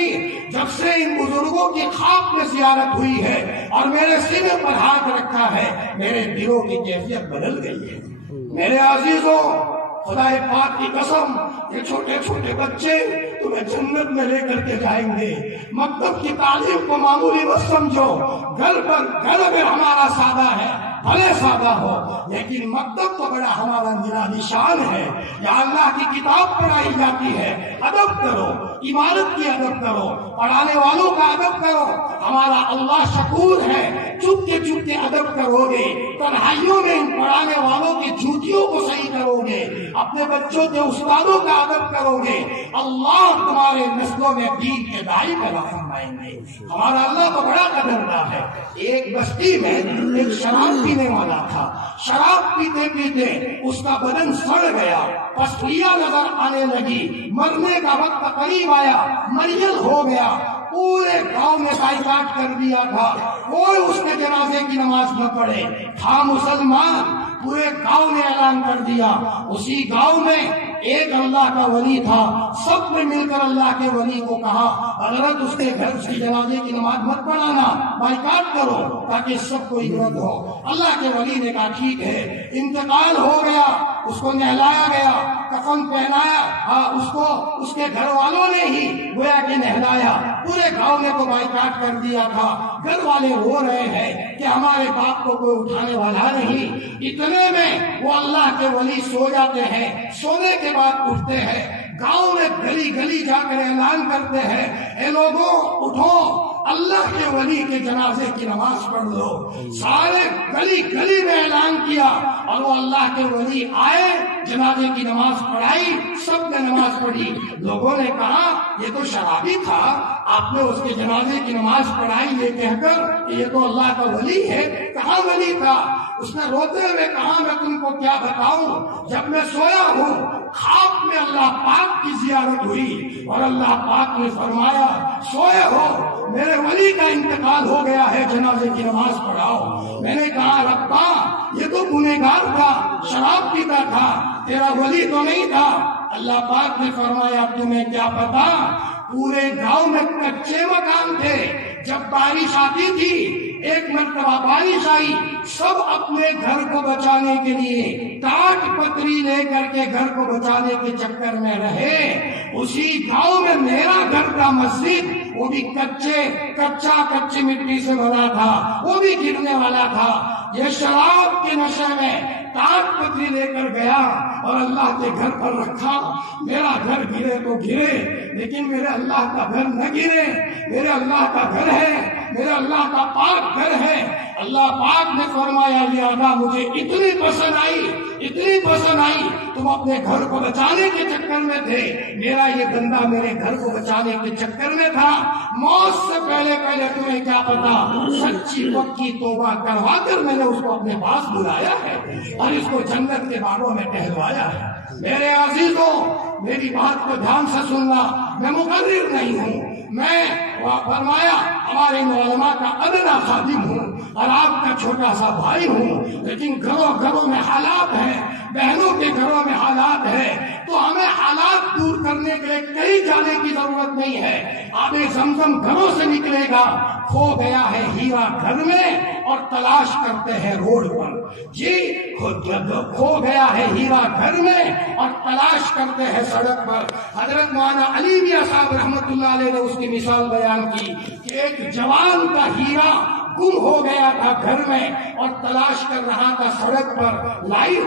جب سے ان بزرگوں کی خواب میں زیارت ہوئی ہے اور میرے سینے پر ہاتھ رکھا ہے میرے دلوں کی کیفیت بدل گئی ہے۔ میرے عزیزوں خدا پاک کی قسم یہ چھوٹے چھوٹے بچے تمہیں جنت میں لے کر کے جائیں گے۔ مکتب کی تعلیم کو معمولی مت سمجھو، گھر اگر ہمارا سادہ ہے بھلے سادہ ہو لیکن مکتب تو بڑا ہمارا نرالی شان ہے۔ یا اللہ کی کتاب پڑھائی جاتی ہے، ادب کرو، عبادت کی ادب کرو، پڑھانے والوں کا ادب کرو۔ ہمارا اللہ شکور ہے، چپکے چپکے ادب کرو گے، تنہائیوں میں ان پڑھانے والوں کی جوتیوں کو صحیح کرو گے، اپنے بچوں کے استادوں کا ادب کرو گے، اللہ تمہارے نسلوں میں دین کے دائی پیدا فرمائیں گے۔ ہمارا اللہ تو بڑا قدردان ہے۔ ایک بستی میں ایک شراب پینے والا تھا، شراب پیتے پیتے اس کا بدن سڑ گیا، پسلیاں نظر آنے لگی، مرنے کا وقت قریب آیا، مریض ہو گیا۔ پورے گاؤں نے سائیکاٹ کر دیا تھا، کوئی اس کے جنازے کی نماز نہ پڑھے، تھا مسلمان۔ پورے گاؤں نے اعلان کر دیا۔ اسی گاؤں میں ایک اللہ کا ولی تھا، سب نے مل کر اللہ کے ولی کو کہا حضرت اس کے گھر اس کی جنازے کی نماز مت پڑھانا، بائیکاٹ کرو تاکہ سب کو عبرت ہو۔ اللہ کے ولی نے کہا ٹھیک ہے۔ انتقال ہو گیا، اس کو نہلایا گیا، کفن پہنایا، اس کو اس کے گھر والوں نے ہی گویا کہ نہلایا۔ پورے گاؤں نے تو بائیکاٹ کر دیا تھا، گھر والے رو رہے ہیں کہ ہمارے باپ کو کوئی اٹھانے والا نہیں۔ اتنے میں وہ اللہ کے ولی سو جاتے ہیں، سونے کے بعد اٹھتے ہیں، گاؤں میں گلی گلی جا کر اعلان کرتے ہیں اے لوگوں اٹھو، اللہ کے ولی کے جنازے کی نماز پڑھ لو۔ سارے گلی گلی میں اعلان کیا اور وہ اللہ کے ولی آئے، جنازے کی نماز پڑھائی، سب نے نماز پڑھی۔ لوگوں نے کہا یہ تو شرابی تھا، آپ نے اس کے جنازے کی نماز پڑھائی یہ کہہ کر کہ یہ تو اللہ کا ولی ہے۔ کہاں ولی تھا؟ اس نے روتے ہوئے کہا میں تم کو کیا بتاؤں، جب میں سویا ہوں خواب میں اللہ پاک کی زیارت ہوئی اور اللہ پاک نے فرمایا سوئے ہو میرے ولی کا انتقال ہو گیا ہے، جنازے کی نماز پڑھاؤ۔ میں نے کہا ربا یہ تو گنہگار تھا، شراب پیتا تھا، تیرا ولی تو نہیں تھا۔ اللہ پاک نے فرمایا تمہیں کیا پتا، پورے گاؤں میں کچے مکان تھے، جب بارش آتی تھی ایک مرتبہ بارش آئی، سب اپنے گھر کو بچانے کے لیے ٹاٹ پتری لے کر کے گھر کو بچانے کے چکر میں رہے۔ اسی گاؤں میں میرا گھر کا مسجد وہ بھی کچی مٹی سے بنا تھا، وہ بھی گرنے والا تھا۔ یہ شراب کے نشے میں ٹاٹ پتری لے کر گیا اور اللہ کے گھر پر رکھا۔ میرا گھر گرے تو گرے لیکن میرے اللہ کا گھر نہ گرے، میرے اللہ کا گھر ہے، میرے اللہ کا پاک گھر ہے۔ اللہ پاک نے فرمایا یہ ادا مجھے اتنی پسند آئی، تم اپنے گھر کو بچانے کے چکر میں تھے، میرا یہ بندہ میرے گھر کو بچانے کے چکر میں تھا۔ موت سے پہلے تمہیں کیا پتا، سچی پکی توبہ کروا کر میں نے اس کو اپنے پاس بلایا ہے اور اس کو جنت کے باغوں میں ٹہلوایا ہے۔ میرے عزیزوں میری بات کو دھیان سے سننا، میں مقرر نہیں ہوں، میں فرمایا ہمارے علماء کا ادنا خادم ہوں اور آپ کا چھوٹا سا بھائی ہوں، لیکن گھروں میں حالات ہیں، بہنوں کے گھروں میں حالات ہیں، تو ہمیں حالات دور کرنے کے لیے کہیں جانے کی ضرورت نہیں ہے۔ آب زمزم گھروں سے نکلے گا، کھو گیا ہے ہیرا گھر میں اور تلاش کرتے ہیں روڈ پر۔ جی کھو گیا ہے ہیرا گھر میں اور تلاش کرتے ہیں سڑک پر۔ حضرت مولانا علی میاں صاحب رحمت اللہ علیہ نے اس کی مثال بیان کی کہ ایک جوان کا ہیرا گم ہو گیا تھا گھر میں اور تلاش کر رہا تھا سڑک پر،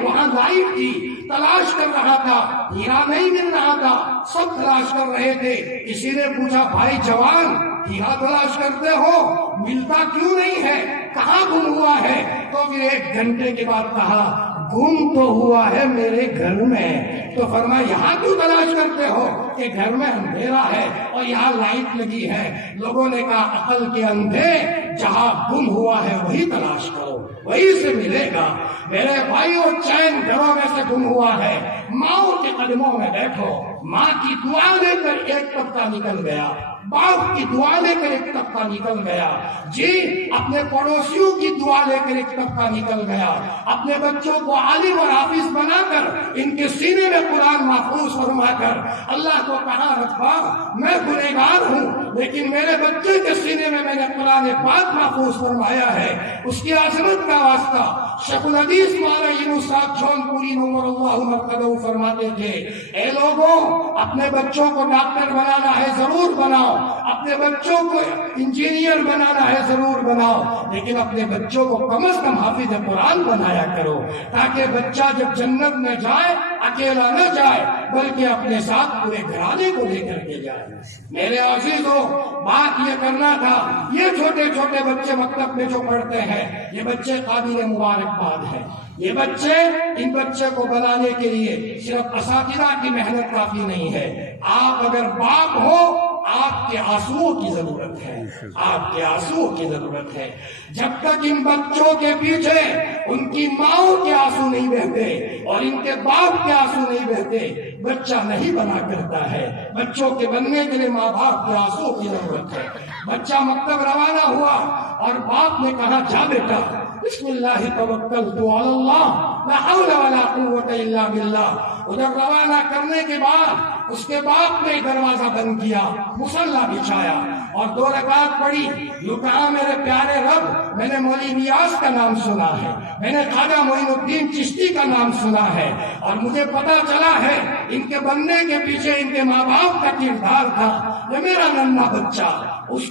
وہاں لائٹ تھی، تلاش کر رہا تھا، ہیرا نہیں مل رہا تھا، سب تلاش کر رہے تھے۔ کسی نے پوچھا بھائی جوان ہیرا تلاش کرتے ہو، ملتا کیوں نہیں ہے، کہاں گم ہوا ہے؟ تو پھر 1 گھنٹے کے بعد کہا گم تو ہوا ہے میرے گھر میں۔ تو فرمایا یہاں کیوں تلاش کرتے ہو کہ گھر میں اندھیرا ہے اور یہاں لائٹ لگی ہے۔ لوگوں نے کہا عقل کے اندھے، جہاں گم ہوا ہے وہی تلاش کرو۔ وہی سے ملے گا۔ میرے بھائیوں، چین گھروں میں سے گم ہوا ہے، ماؤں کے قدموں میں بیٹھو، ماں کی دعا لے کر ایک طبقہ نکل گیا، باپ کی دعا لے کر ایک طبقہ نکل گیا، جی اپنے پڑوسیوں کی دعا لے کر ایک طبقہ نکل گیا، اپنے بچوں کو عالم اور حافظ بنا کر ان کے سینے میں قرآن محفوظ فرما کر اللہ کو کہا ربا میں گنہگار ہوں لیکن میرے بچے کے سینے میں نے قرآن پاک محفوظ فرمایا ہے، اس کی عظمت کا واسطہ شیخ الحدیث مولانا یونس صاحب جون پوری نور اللہ مرقدہ فرماتے تھے، اے لوگوں اپنے بچوں کو ڈاکٹر بنانا ہے ضرور بناؤ، اپنے بچوں کو انجینئر بنانا ہے ضرور بناؤ، لیکن اپنے بچوں کو کم از کم حافظ قرآن بنایا کرو، تاکہ بچہ جب جنت میں جائے اکیلا نہ جائے بلکہ اپنے ساتھ پورے گھرانے کو لے کر کے جائے۔ میرے عزیزوں، بات یہ کرنا تھا، یہ چھوٹے چھوٹے بچے مکتب میں جو پڑھتے ہیں یہ بچے قابل مبارکباد ہیں، یہ بچے ان بچے کو بنانے کے لیے صرف اساتذہ کی محنت کافی نہیں ہے، آپ اگر باپ ہو آپ کے آنسوؤں کی ضرورت ہے، آپ کے آنسوؤں کی ضرورت ہے۔ جب تک ان بچوں کے پیچھے ان کی ماؤں کے آنسو نہیں بہتے اور ان کے باپ کے آنسو نہیں بہتے بچہ نہیں بنا کرتا ہے۔ بچوں کے بننے کے لیے ماں باپ کے آنسوؤں کی ضرورت ہے۔ بچہ مکتب روانہ ہوا اور باپ نے کہا جا بیٹا بسم اللہ توکلت علی اللہ لا حول ولا قوت الا باللہ، ادھر روانہ کرنے کے بعد اس کے باپ نے دروازہ بند کیا، مصلی بچھایا اور 2 رکعت پڑھی، یوں کہا میرے پیارے رب میں نے مولوی نیاز کا نام سنا ہے، میں نے خواجہ معین الدین چشتی کا نام سنا ہے اور مجھے پتا چلا ہے ان کے بننے کے پیچھے ان کے ماں باپ کا کردار تھا۔ یہ میرا ننھا بچہ، اس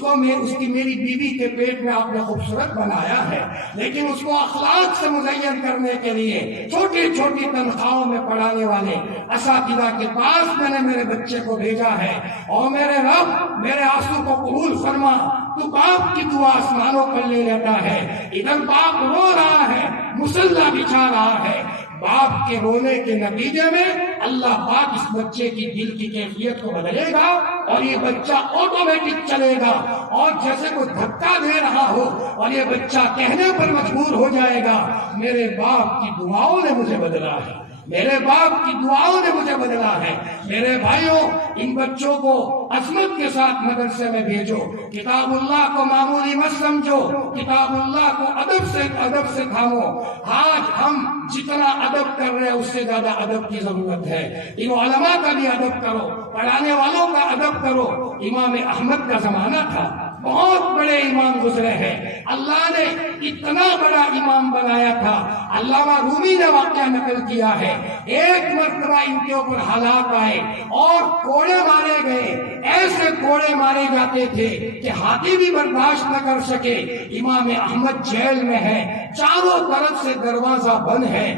کی میری بیوی کے پیٹ میں آپ نے خوبصورت بنایا ہے، لیکن اس کو اخلاق سے مزین کرنے کے لیے چھوٹی چھوٹی تنخواہوں میں پڑھانے والے اساتذہ کے پاس میں نے میرے بچے کو بھیجا ہے، اور میرے رب میرے آنسو کو قبول فرما، تو باپ کی دعا آسمانوں پر لے لیتا ہے۔ ادھر باپ رو رہا ہے، مصلی بچھا رہا ہے، باپ کے رونے کے نتیجے میں اللہ پاک اس بچے کی دل کی کیفیت کو بدلے گا اور یہ بچہ آٹومیٹک چلے گا، اور جیسے کوئی دھکا دے رہا ہو اور یہ بچہ کہنے پر مجبور ہو جائے گا میرے باپ کی دعاؤں نے مجھے بدلا ہے، میرے باپ کی دعاؤں نے مجھے بدلا ہے۔ میرے بھائیوں، ان بچوں کو عظمت کے ساتھ مدرسے میں بھیجو، کتاب اللہ کو معمولی مت سمجھو، کتاب اللہ کو ادب سے تھامو۔ آج ہم جتنا ادب کر رہے ہیں اس سے زیادہ ادب کی ضرورت ہے۔ ان علماء کا بھی ادب کرو، پڑھانے والوں کا ادب کرو۔ امام احمد کا زمانہ تھا، بہت بڑے امام گزرے ہیں، اللہ نے اتنا بڑا امام بنایا تھا۔ علامہ رومی نے واقعہ نقل کیا ہے، ایک مرتبہ ان کے اوپر حالات آئے اور کوڑے مارے گئے، ایسے کوڑے مارے جاتے تھے کہ ہاتھی بھی برداشت نہ کر سکے۔ امام احمد جیل میں ہے، چاروں طرف سے دروازہ بند ہے،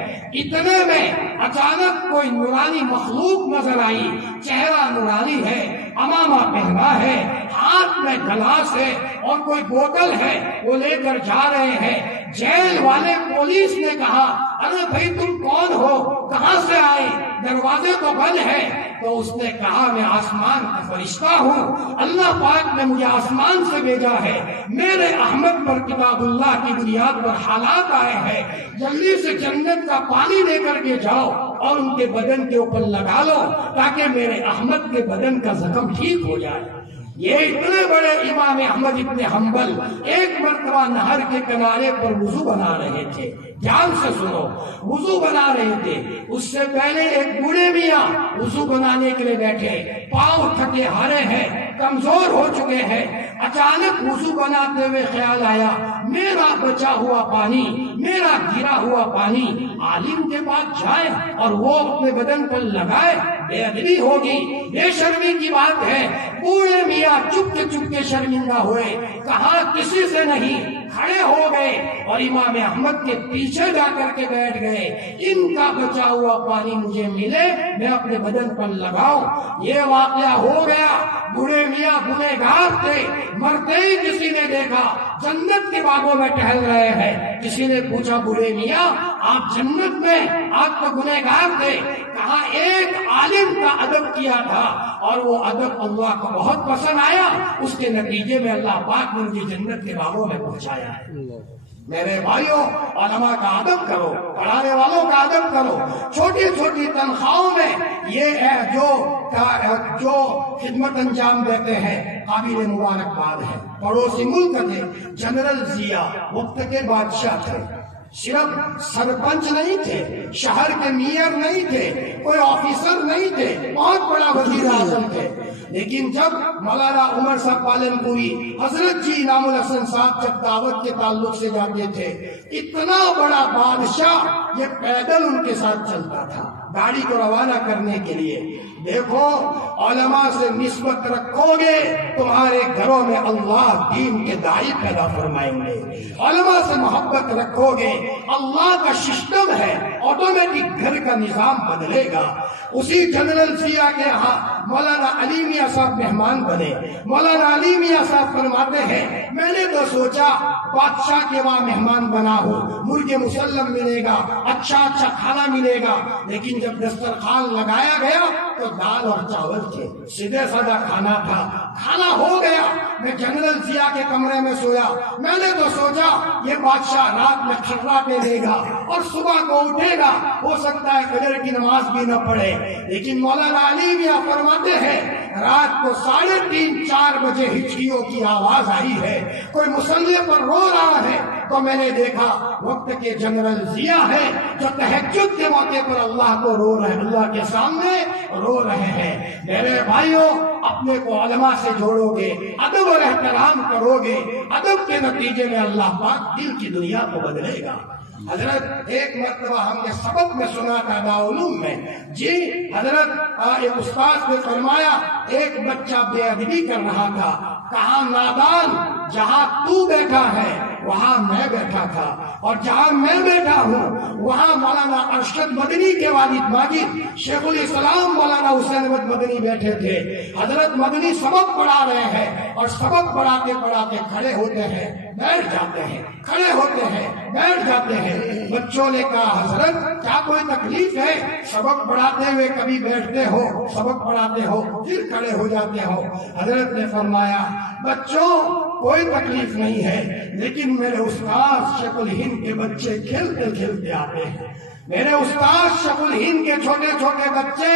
اتنے میں اچانک کوئی نورانی مخلوق نظر آئی، چہرہ نورانی ہے، امامہ پہنا ہے، ہاتھ میں گلاس ہے اور کوئی بوتل ہے، وہ لے کر جا رہے ہیں۔ جیل والے پولیس نے کہا ارے بھائی تم کون ہو، کہاں سے آئے، دروازے تو بند ہے۔ تو اس نے کہا میں آسمان کا فرشتہ ہوں، اللہ پاک نے مجھے آسمان سے بھیجا ہے، میرے احمد پر کتاب اللہ کی بنیاد پر حالات آئے ہیں، جلدی سے جنت کا پانی لے کر کے جاؤ اور ان کے بدن کے اوپر لگا لو تاکہ میرے احمد کے بدن کا زخم ٹھیک ہو جائے۔ یہ اتنے بڑے امام احمد ابن حنبل ایک مرتبہ نہر کے کنارے پر وضو بنا رہے تھے، دھیان سے سنو، وضو بنا رہے تھے، اس سے پہلے ایک بوڑھے میاں وضو بنانے کے لیے بیٹھے، پاؤں تھکے ہارے ہیں، کمزور ہو چکے ہیں۔ اچانک وضو بناتے ہوئے خیال آیا میرا بچا ہوا پانی، میرا گرا ہوا پانی عالم کے پاس جائے اور وہ اپنے بدن پر لگائے، بے ادبی ہوگی، بے شرمی کی بات ہے۔ بوڑھے میاں چپ کے شرمندہ ہوئے، کہا کسی سے نہیں، کھڑے ہو گئے اور امام احمد کے پیچھے جا کر کے بیٹھ گئے، ان کا بچا ہوا پانی مجھے ملے، میں اپنے بدن پر لگاؤں۔ یہ واقعہ ہو گیا، بوڑھے میاں گنہگار تھے، مرتے ہی کسی نے دیکھا جنت کے باغوں میں ٹہل رہے ہیں۔ کسی نے پوچھا بوڑھے میاں آپ جنت میں، آپ تو گنہگار تھے، کہا ایک عالم کا ادب کیا تھا اور وہ ادب اللہ کو بہت پسند آیا، اس کے نتیجے میں اللہ پاک نے مجھے جنت کے باغوں میں پہنچایا ہے۔ میرے بھائیوں، علماء کا ادب کرو، پڑھانے والوں کا ادب کرو. چھوٹی چھوٹی تنخواہوں میں یہ ہے جو خدمت انجام دیتے ہیں، قابل مبارکباد ہے. پڑوسی ملک تھے جنرل ضیاء، وقت کے بادشاہ تھے. صرف سرپنچ نہیں تھے، شہر کے میئر نہیں تھے، کوئی آفیسر نہیں تھے، بہت بڑا وزیر اعظم تھے. لیکن جب مولانا عمر صاحب پالن پوری، حضرت جی انعام الحسن صاحب جب دعوت کے تعلق سے جاتے تھے، اتنا بڑا بادشاہ یہ پیدل ان کے ساتھ چلتا تھا گاڑی کو روانہ کرنے کے لیے. دیکھو، علماء سے نسبت رکھو گے تمہارے گھروں میں اللہ دین کے داعی پیدا فرمائیں گے. علماء سے محبت رکھو گے، اللہ کا سسٹم ہے، آٹومیٹک گھر کا نظام بدلے گا. اسی جنرل ضیاء کے ہاں مولانا علی میاں صاحب مہمان بنے. مولانا علی میاں صاحب فرماتے ہیں، میں نے تو سوچا بادشاہ کے وہاں مہمان بنا ہوں، مرغ مسلم ملے گا، اچھا کھانا ملے گا. لیکن جب دسترخوان لگایا گیا تو دال اور چاول تھے، سیدھے سادہ کھانا تھا. کھانا ہو گیا، میں جنرل ضیاء کے کمرے میں سویا. میں نے تو سوچا یہ بادشاہ رات میں کھرراٹے دے گا اور صبح کو اٹھے گا، ہو سکتا ہے فجر کی نماز بھی نہ پڑھے. لیکن مولانا علی میاں فرماتے ہیں، رات کو 3:30-4 بجے ہچکیوں کی آواز آئی ہے، کوئی مصلی پر رو رہا ہے. تو میں نے دیکھا وقت کے جنرل ضیاء ہے جو تہجد کے موقع پر اللہ کو رو رہے، اللہ کے سامنے رو رہے ہیں. میرے بھائیوں، اپنے کو علماء سے جوڑو گے، ادب اور احترام کرو گے، ادب کے نتیجے میں اللہ پاک دل کی دنیا کو بدلے گا. حضرت ایک مرتبہ ہم نے سبق میں سنا تھا دارالعلوم میں، جی حضرت ایک استاد نے فرمایا ایک بچہ بے ادبی کر رہا تھا. کہاں نادان، جہاں تو بیٹھا ہے وہاں میں بیٹھا تھا، اور جہاں میں بیٹھا ہوں وہاں مولانا ارشد مدنی کے والد ماجد شیخ الاسلام مولانا حسین احمد مدنی بیٹھے تھے. حضرت مدنی سبق پڑھا رہے ہیں اور سبق پڑھاتے پڑھاتے کھڑے ہوتے ہیں، بیٹھ جاتے ہیں، کھڑے ہوتے ہیں، بیٹھ جاتے ہیں. بچوں نے کہا حضرت کیا کوئی تکلیف ہے؟ سبق پڑھاتے ہوئے کبھی بیٹھتے ہو، سبق پڑھاتے ہو پھر کھڑے ہو جاتے ہو. حضرت نے فرمایا بچوں کوئی تکلیف نہیں ہے، لیکن میرے استاد شیخ الہند کے بچے کھیلتے کھیلتے آتے ہیں. میرے استاد شیخ الہند کے چھوٹے چھوٹے بچے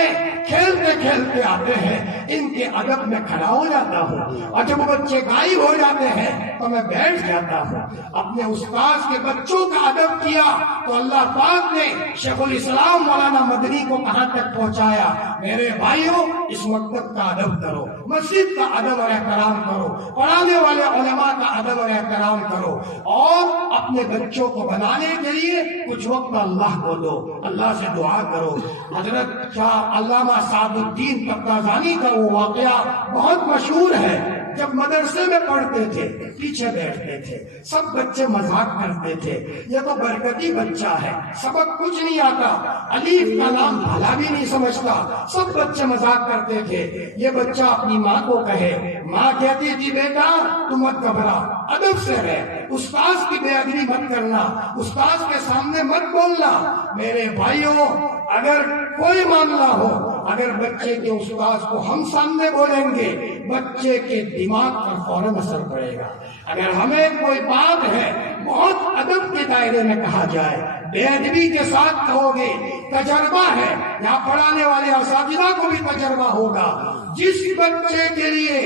کھیلتے کھیلتے آتے ہیں، ان کے ادب میں کھڑا ہو جاتا ہوں، اور جب بچے غائب ہو جاتے ہیں تو میں بیٹھ جاتا ہوں. اپنے استاد کے بچوں کا ادب کیا تو اللہ پاک نے شیخ الاسلام مولانا مدنی کو کہاں تک پہنچایا. میرے بھائیوں، اس مکتب کا ادب کرو، مسجد کا ادب اور احترام کرو، پڑھانے والے علماء کا ادب اور احترام کرو، اور اپنے بچوں کو بنانے کے لیے کچھ وقت اللہ کو دو، اللہ سے دعا کرو. حضرت شاہ علامہ سعد الدین تفتازانی کا وہ واقعہ بہت مشہور ہے. جب مدرسے میں پڑھتے تھے پیچھے بیٹھتے تھے، سب بچے مذاق کرتے تھے، یہ تو برکتی بچہ ہے، سبق کچھ نہیں آتا، الف کا نام بھلا بھی نہیں سمجھتا. سب بچے مذاق کرتے تھے. یہ بچہ اپنی ماں کو کہے، ماں کہتی تھی بیٹا تم مت گھبرا، ادب سے رہ، استاذ کی بے ادبی مت کرنا، استاذ کے سامنے مت بولنا. میرے بھائیوں، اگر کوئی معاملہ ہو، اگر بچے کے استاذ کو ہم سامنے بولیں گے، بچے کے دماغ پر فوراً اثر پڑے گا. اگر ہمیں کوئی بات ہے بہت ادب کے دائرے میں کہا جائے، بے ادبی کے ساتھ کہو گے، تجربہ ہے، یہاں پڑھانے والے اساتذہ کو بھی تجربہ ہوگا. جس بچے کے لیے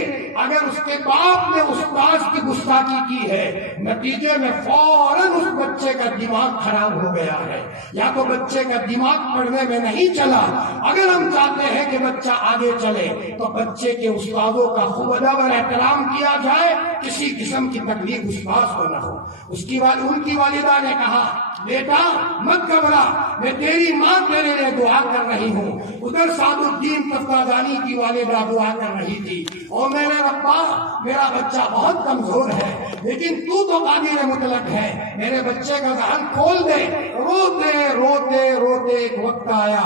اگر اس کے باپ نے استاذ کی گستاخی کی ہے، نتیجے میں فوراً اس بچے کا دماغ خراب ہو گیا ہے، یا تو بچے کا دماغ پڑھنے میں نہیں چلا. اگر ہم چاہتے ہیں کہ بچہ آگے چلے تو بچے کے استادوں کا خوب ادب اور احترام کیا جائے، کسی قسم کی تکلیف استاذ کو نہ ہو. ان کی والدہ نے کہا بیٹا مت گھبرا، میں تیری ماں تیرے لیے دعا کر رہی ہوں. ادھر سعد الدین تفتازانی کی والدہ دعا کر رہی تھی، او میرے ربا میرا بچہ بہت کمزور ہے، لیکن تو قادر مطلق ہے، میرے بچے کا ذہن کھول دے. روتے روتے روتے ایک وقت وقت آیا،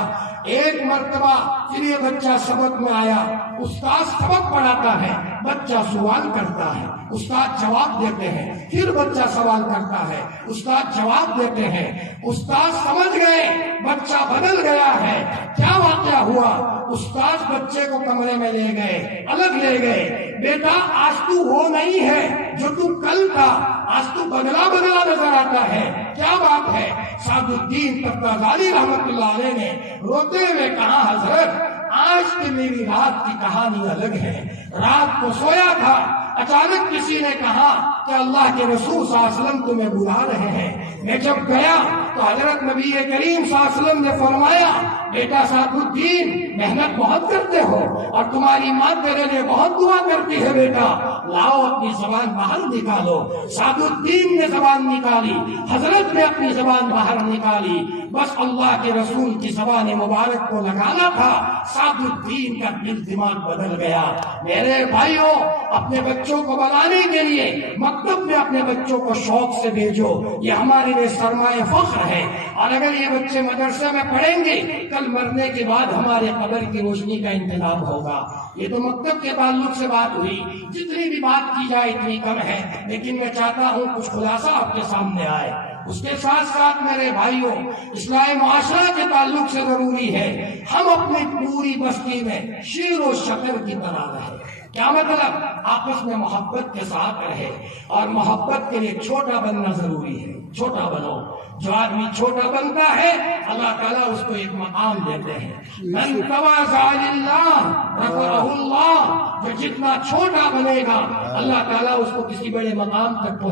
ایک مرتبہ پھر یہ بچہ سبق میں آیا، استاد سبق پڑھاتا ہے، بچہ سوال کرتا ہے، استاد جواب دیتے ہیں، پھر بچہ سوال کرتا ہے، استاد جواب دیتے ہیں، استاد سمجھ گئے بچہ بدل گیا ہے، کیا واقعہ ہوا؟ استاد بچے کو کمرے میں لے گئے، الگ لے گئے، بیٹا آج تو وہ نہیں ہے جو تو کل تھا، آج تو بدلا بدلا نظر آتا ہے، کیا بات ہے؟ سعد الدین تفتازانی رحمت اللہ علیہ نے روتے ہوئے کہا، حضرت آج کی میری رات کی کہانی الگ ہے، رات کو سویا تھا، اچانک کسی نے کہا کہ اللہ کے رسول صلی اللہ علیہ وسلم تمہیں بلا رہے ہیں، میں جب گیا تو حضرت نبی کریم صلی اللہ علیہ وسلم نے فرمایا، بیٹا سعد الدین محنت بہت کرتے ہو اور تمہاری ماں تیرے لیے بہت دعا کرتی ہے، بیٹا لاؤ اپنی زبان باہر نکالو۔ سعد الدین نے زبان نکالی، حضرت نے اپنی زبان باہر نکالی، بس اللہ کے رسول کی زبان مبارک کو لگانا تھا، سعد الدین کا دل دماغ بدل گیا۔ میرے بھائیوں، اپنے بچوں کو بنانے کے لیے مکتب میں اپنے بچوں کو شوق سے بھیجو، یہ ہمارے لیے سرمایہ فخر ہے، اور اگر یہ بچے مدرسے میں پڑھیں گے کل مرنے کے بعد ہمارے قبر کی روشنی کا انتظام ہوگا۔ یہ تو مکتب کے تعلق سے بات ہوئی، جتنی بھی بات کی جائے اتنی کم ہے، لیکن میں چاہتا ہوں کچھ خلاصہ آپ کے سامنے آئے۔ اس کے ساتھ ساتھ میرے بھائیوں، اصلاح معاشرہ کے تعلق سے ضروری ہے ہم اپنی پوری بستی میں شیر و شکر کی طرح رہیں۔ کیا مطلب؟ آپس میں محبت کے ساتھ رہے، اور محبت کے لیے چھوٹا بننا ضروری ہے، چھوٹا بنو۔ جو آدمی چھوٹا بنتا ہے اللہ تعالیٰ اس کو ایک مقام دیتے ہیں، من تواضع للہ رفعہ اللہ، جو جتنا چھوٹا بنے گا اللہ تعالیٰ اس کو کسی بڑے مقام تک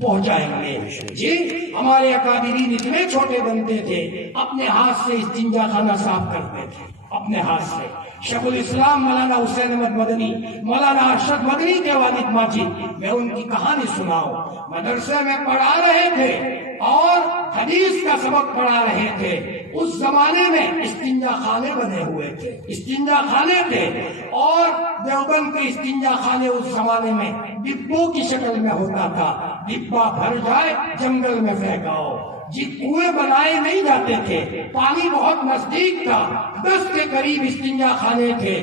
پہنچائیں گے۔ جی ہمارے اکابرین اتنے چھوٹے بنتے تھے، اپنے ہاتھ سے استنجا خانہ صاف کرتے تھے، اپنے ہاتھ سے۔ شیخ الاسلام مولانا حسین احمد مدنی، مولانا ارشد مدنی کے والد ماجد، میں ان کی کہانی سناؤں۔ مدرسے میں پڑھا رہے تھے اور حدیث کا سبق پڑھا رہے تھے، اس زمانے میں استنجا خانے بنے ہوئے تھے، استنجا خانے تھے، اور دیوبند کے استنجا خانے اس زمانے میں ڈبوں کی شکل میں ہوتا تھا، ڈبا بھر جائے جنگل میں پھینکاؤ۔ جی کنویں بنائے نہیں جاتے تھے، پانی بہت نزدیک تھا، 10 کے قریب استنجا خانے تھے۔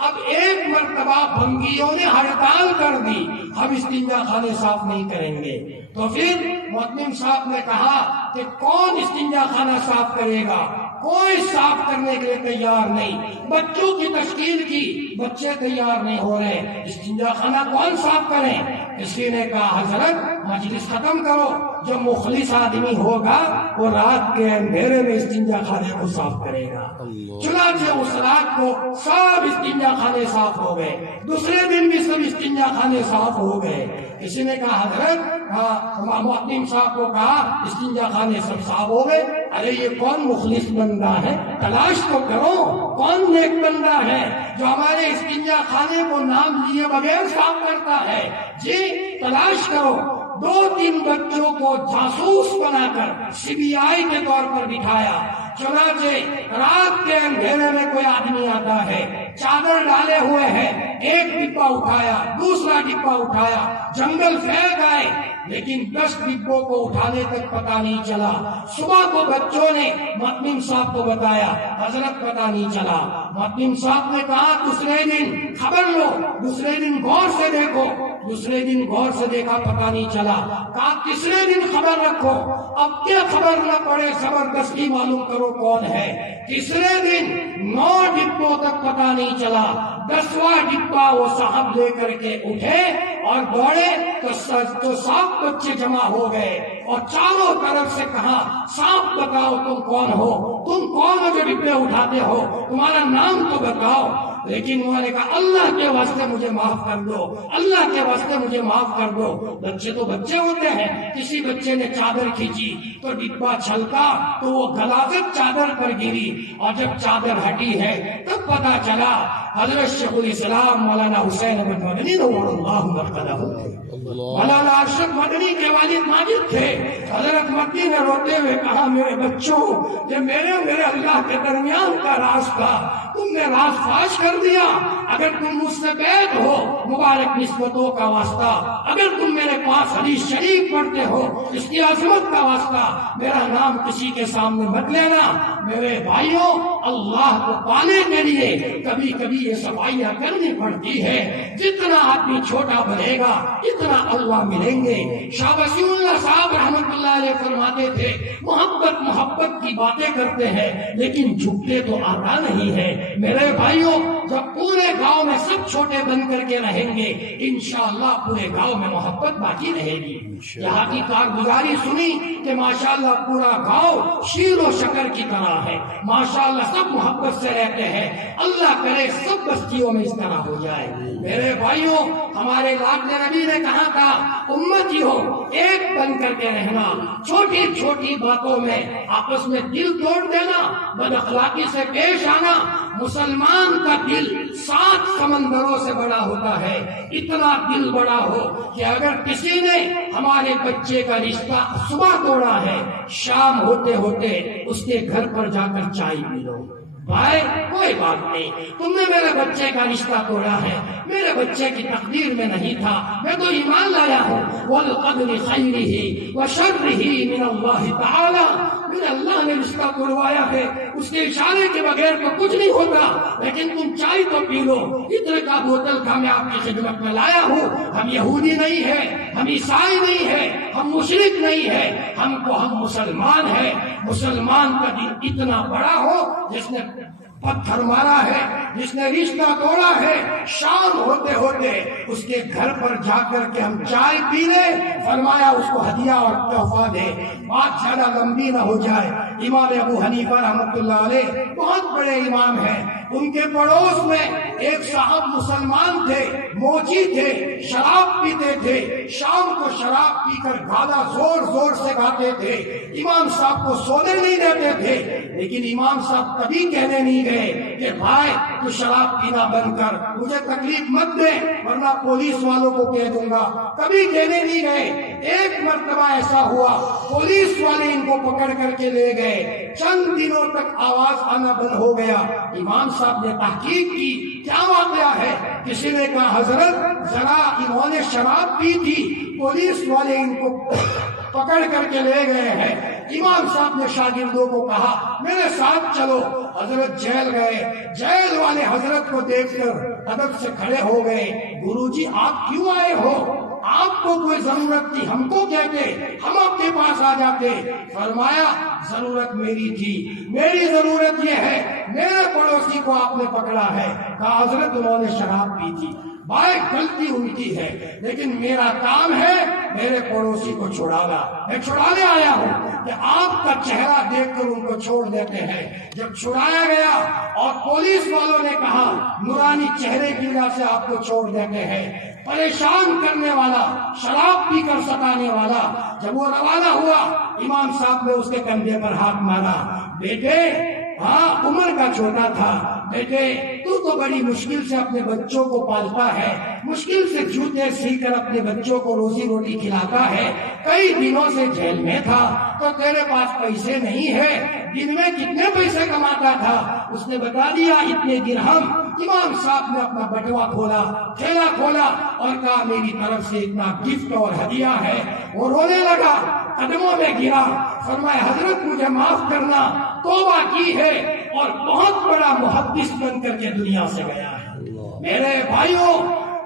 اب ایک مرتبہ بھنگیوں نے ہڑتال کر دی، ہم استنجا خانے صاف نہیں کریں گے، تو پھر مؤذن صاحب نے کہا کہ کون استنجا خانہ صاف کرے گا؟ کوئی صاف کرنے کے لیے تیار نہیں، بچوں کی تشکیل کی، بچے تیار نہیں ہو رہے، استنجا خانہ کون صاف کرے؟ کسی نے کہا حضرت مجلس ختم کرو، جو مخلص آدمی ہوگا وہ رات کے اندھیرے میں استنجا خانے کو صاف کرے گا۔ چنانچہ اس رات کو سب استنجا خانے صاف ہو گئے، دوسرے دن بھی سب استنجا خانے صاف ہو گئے۔ کسی نے کہا حضرت، مؤذن صاحب کو کہا استنجا خانے سب صاف ہو گئے، ارے یہ کون مخلص بندہ ہے، تلاش تو کرو کون نیک بندہ ہے جو ہمارے استنجا خانے کو نام لیے بغیر صاف کرتا ہے، جی تلاش کرو۔ 2-3 بچوں کو جاسوس بنا کر CBI کے طور پر بٹھایا، چنانچہ رات کے اندھیرے میں کوئی آدمی آتا ہے، چادر ڈالے ہوئے ہے، ایک ڈبہ اٹھایا، دوسرا ڈبہ اٹھایا، جنگل پھینک آئے، لیکن 10 ڈبوں کو اٹھانے تک پتہ نہیں چلا۔ صبح کو بچوں نے مؤذن صاحب کو بتایا، حضرت پتہ نہیں چلا۔ مؤذن صاحب نے کہا دوسرے دن خبر لو، دوسرے دن غور سے دیکھو، دوسرے دن غور سے دیکھا پتہ نہیں چلا، کہا تیسرے دن خبر رکھو، اب کیا خبر نہ پڑے زبردستی معلوم کرو کون ہے۔ تیسرے دن 9 ڈبوں تک پتہ نہیں چلا، 10واں ڈبہ وہ صاحب لے کر کے اٹھے اور دوڑے تو 7 بچے جمع ہو گئے، اور چاروں طرف سے کہا صاحب بتاؤ تم کون ہو، تم کون ہو جو ڈبے اٹھاتے ہو، تمہارا نام تو بتاؤ۔ لیکن انہوں نے کہا اللہ کے واسطے مجھے معاف کر دو، اللہ کے واسطے مجھے معاف کر دو۔ بچے تو بچے ہوتے ہیں، کسی بچے نے چادر کھینچی تو ڈبہ چھلکا تو وہ غلاظت چادر پر گری، اور جب چادر ہٹی ہے تب پتا چلا حضرت شیخ الاسلام مولانا حسین احمد مدنی نور اللہ مرقدہ تھے، مولانا ارشد مدنی کے والد ماجد تھے۔ حضرت مدنی نے روتے ہوئے کہا میرے بچوں، یہ میرے اللہ کے درمیان کا راز تھا، تم نے راز فاش کر دیا۔ اگر تم مجھ سے بیعت ہو مبارک نسبتوں کا واسطہ، اگر تم میرے پاس حدیث شریف پڑھتے ہو اس کی عظمت کا واسطہ، میرا نام کسی کے سامنے مت لینا۔ میرے بھائیوں، اللہ کو پانے کے لیے کبھی کبھی یہ صفائیاں کرنی پڑتی ہے۔ جتنا آدمی چھوٹا بنے گا اتنا اللہ ملیں گے۔ شاہ وسیع اللہ صاحب رحمت اللہ علیہ فرماتے تھے محبت کی باتیں کرتے ہیں لیکن جھکتے تو آتا نہیں ہے۔ میرے بھائیوں، جب پورے گاؤں میں سب چھوٹے بن کر کے رہیں گے انشاءاللہ پورے گاؤں میں محبت باقی رہے گی۔ یہاں کی کارگزاری سنی کہ ماشاءاللہ پورا گاؤں شیر و شکر کی طرح ہے، ماشاءاللہ سب محبت سے رہتے ہیں۔ اللہ کرے سب بستیوں میں اس طرح ہو جائے۔ میرے بھائیوں، ہمارے لاڈلے نبی نے کہا تھا امتی ہو ایک بن کر کے رہنا، چھوٹی چھوٹی باتوں میں آپس میں دل توڑ دینا، بد اخلاقی سے پیش آنا۔ مسلمان کا دل 7 سمندروں سے بڑا ہوتا ہے۔ اتنا دل بڑا ہو کہ اگر کسی نے ہمارے بچے کا رشتہ صبح توڑا ہے، شام ہوتے ہوتے اس کے گھر پر جا کر چائے پی لو۔ بھائی کوئی بات نہیں، تم نے میرے بچے کا رشتہ توڑا ہے، میرے بچے کی تقدیر میں نہیں تھا، میں تو ایمان لایا ہوں۔ وَالْقَدْرِ خَيْرِهِ وَشَرِّهِ مِنَ اللَّهِ تَعَالَى، میرے اللہ نے رشتہ توڑوایا ہے، اس کے اشارے کے بغیر تو کچھ نہیں ہوتا، لیکن تم چائے تو پی لو۔ اتنے کا بوتل کا میں آپ کی خدمت میں لایا ہوں۔ ہم یہودی نہیں ہے، ہم عیسائی نہیں ہے، ہم مشرک نہیں ہے، ہم مسلمان ہیں۔ مسلمان کا دل اتنا بڑا ہو جس نے پتھر مارا ہے، جس نے رشتہ توڑا ہے، شام ہوتے ہوتے اس کے گھر پر جا کر کے ہم چائے پی لیں، فرمایا اس کو ہدیہ اور تحفہ دے۔ بات زیادہ لمبی نہ ہو جائے، امام ابو حنیفہ رحمۃ اللہ علیہ بہت بڑے امام ہیں، ان کے پڑوس میں ایک صاحب مسلمان تھے، موچی تھے، شراب پیتے تھے، شام کو شراب پی کر گانا زور زور سے گاتے تھے، امام صاحب کو سونے نہیں دیتے تھے، لیکن امام صاحب کبھی کہنے نہیں گئے کہ بھائی تو شراب پینا بند کر، مجھے تکلیف مت دے ورنہ پولیس والوں کو کہہ دوں گا، کبھی کہنے نہیں گئے۔ ایک مرتبہ ایسا ہوا پولیس والے ان کو پکڑ کر کے لے گئے، چند دنوں تک آواز آنا بند ہو گیا۔ امام صاحب نے تحقیق کی کیا واقعہ ہے، کسی نے کہا حضرت ذرا انہوں نے شراب پی تھی، پولیس والے ان کو پکڑ کر کے لے گئے ہیں۔ امام صاحب نے شاگردوں کو کہا میرے ساتھ چلو، حضرت جیل گئے، جیل والے حضرت کو دیکھ کر ادب سے کھڑے ہو گئے، گرو جی آپ کیوں آئے ہو؟ آپ کو کوئی ضرورت تھی ہم کو کہتے، ہم آپ کے پاس آ جاتے۔ فرمایا ضرورت میری تھی، میری ضرورت یہ ہے میرے پڑوسی کو آپ نے پکڑا ہے۔ کہا حضرت انہوں نے شراب پی تھی، بھائی غلطی ان کی ہے لیکن میرا کام ہے میرے پڑوسی کو چھڑانا، میں چھڑانے آیا ہوں کہ آپ کا چہرہ دیکھ کر ان کو چھوڑ دیتے ہیں۔ جب چھڑایا گیا اور پولیس والوں نے کہا نورانی چہرے کی وجہ سے آپ کو چھوڑ دیتے ہیں، پریشان کرنے والا، شراب پی کر ستانے والا، جب وہ روانہ ہوا امام صاحب نے اس کے کندھے پر ہاتھ مارا، بیٹے ہاں عمر کا چھوٹا تھا، بیٹے تو بڑی مشکل سے اپنے بچوں کو پالتا ہے، مشکل سے جوتے سی کر اپنے بچوں کو روزی روٹی کھلاتا ہے، کئی دنوں سے جیل میں تھا تو تیرے پاس پیسے نہیں ہے، دن میں کتنے پیسے کماتا تھا؟ اس نے بتا دیا اتنے درہم۔ امام صاحب نے اپنا بٹوا کھولا، تھیلا کھولا اور کہا میری طرف سے اتنا گفٹ اور ہدیہ ہے۔ وہ رونے لگا، قدموں میں گرا، فرمایا حضرت مجھے معاف کرنا، توبہ کی ہے اور بہت بڑا محدث بن کر کے دنیا سے گیا ہے۔ میرے بھائیوں،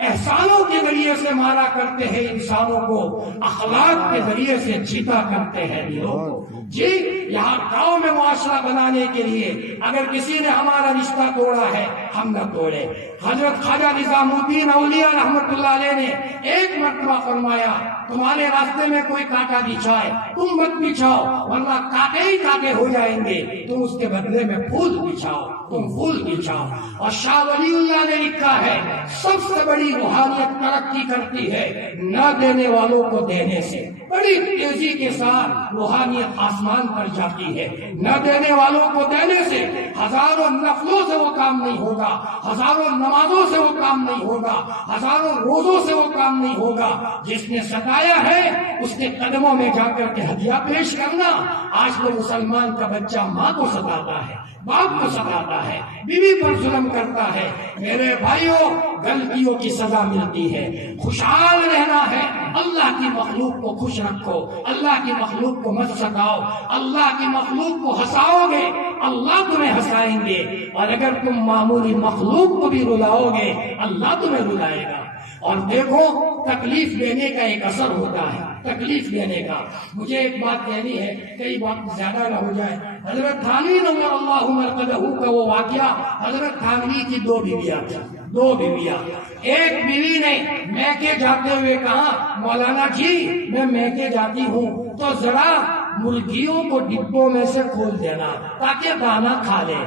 احسانوں کے ذریعے سے مارا کرتے ہیں انسانوں کو، اخلاق کے ذریعے سے جیتا کرتے ہیں لوگ۔ جی یہاں گاؤں میں معاشرہ بنانے کے لیے اگر کسی نے ہمارا رشتہ توڑا ہے ہم نہ توڑے۔ حضرت خواجہ نظام الدین اولیاء رحمت اللہ علیہ نے ایک مرتبہ فرمایا تمہارے راستے میں کوئی کانٹا بچھائے تم مت بچھاؤ ورنہ کانٹے ہی کانٹے ہو جائیں گے، تم اس کے بدلے میں پھول بچھاؤ، تم پھول بچھاؤ۔ اور شاہ ولی اللہ نے لکھا ہے سب سے بڑی روحانیت ترقی کرتی ہے نہ دینے والوں کو دینے سے۔ بڑی تیزی کے ساتھ روحانیت آسمان پر جاتی ہے. نہ دینے والوں کو دینے سے ہزاروں نفلوں سے وہ کام نہیں ہوگا, ہزاروں نمازوں سے وہ کام نہیں ہوگا, ہزاروں روزوں سے وہ کام نہیں ہوگا. جس نے ستایا ہے اس کے قدموں میں جا کر کے ہدیہ پیش کرنا. آج تو مسلمان کا بچہ ماں کو ستاتا ہے, باپ کو ستاتا ہے, بیوی پر ظلم کرتا ہے. میرے بھائیوں, غلطیوں کی سزا ملتی ہے. خوشحال رہنا ہے, اللہ کی مخلوق کو خوش رکھو, اللہ کی مخلوق کو مت ستاؤ. اللہ کی مخلوق کو ہنساؤ گے, اللہ تمہیں ہنسائیں گے, اور اگر تم معمولی مخلوق کو بھی رلاؤ گے, اللہ تمہیں رلائے گا. اور دیکھو, تکلیف دینے کا ایک اثر ہوتا ہے, تکلیف دینے کا. مجھے ایک بات کہنی ہے, کئی بات زیادہ نہ ہو جائے. حضرت تھانوی نور اللہ مرقدہ کا وہ واقعہ, حضرت تھانوی کی دو بیویاں تھیں, دو بیویاں. ایک بیوی نے میکے جاتے ہوئے کہا, مولانا جی میں میکے جاتی ہوں تو ذرا مرغیوں کو ڈبوں میں سے کھول دینا تاکہ دانا کھا لیں.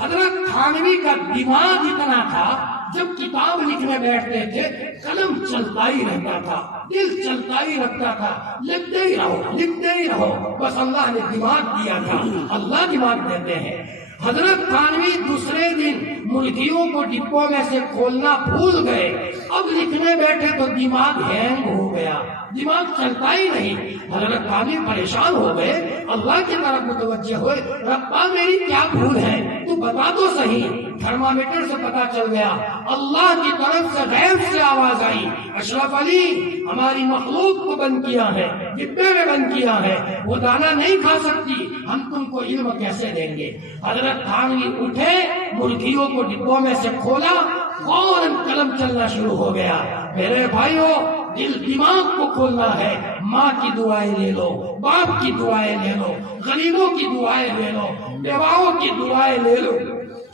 حضرت تھانوی کا دماغ اتنا تھا, جب کتاب لکھنے بیٹھتے تھے قلم چلتا ہی رہتا تھا, دل چلتا ہی رہتا تھا, لکھتے ہی رہو, لکھتے ہی رہو. بس اللہ نے دماغ دیا تھا, اللہ دماغ دیتے ہیں. حضرت تھانوی دوسرے دن مرغیوں کو ڈبوں میں سے کھولنا بھول گئے. اب لکھنے بیٹھے تو دماغ ہینگ ہو گیا, دماغ چلتا ہی نہیں. حضرت تھانوی پریشان ہو گئے, اللہ کی طرف متوجہ ہوئے, ربا میری کیا بھول ہے, تو بتا تو صحیح. تھرمامیٹر سے پتا چل گیا, اللہ کی طرف سے غیب سے آواز آئی, اشرف علی ہماری مخلوق کو بند کیا ہے, ڈبے میں بند کیا ہے, وہ دانا نہیں کھا سکتی, ہم تم کو علم کیسے دیں گے. حضرت تھانوی اٹھے, مرغیوں کو ڈبوں میں سے کھولا, فوراً قلم چلنا شروع ہو گیا. میرے بھائیوں, دل دماغ کو کھولنا ہے. ماں کی دعائیں لے لو, باپ کی دعائیں لے لو, غریبوں کی دعائیں لے لو, بیواؤں کی دعائیں لے لو.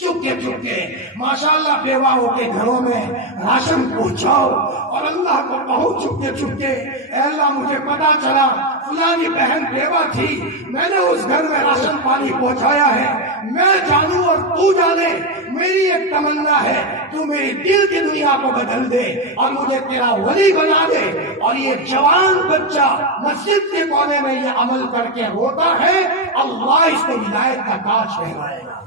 چپکے چپکے ماشاءاللہ بیواؤں کے گھروں میں راشن پہنچاؤ, اور اللہ کو کہو چپکے چپکے, اے اللہ مجھے پتا چلا فلانی بہن بیوہ تھی, میں نے اس گھر میں راشن پانی پہنچایا ہے, میں جانوں اور تو جانے. میری ایک تمنا ہے, تو میری دل کی دنیا کو بدل دے اور مجھے تیرا ولی بنا دے. اور یہ جوان بچہ مسجد کے کونے میں یہ عمل کر کے روتا ہے, اللہ اس کو ہدایت کا تاج پہنائے گا.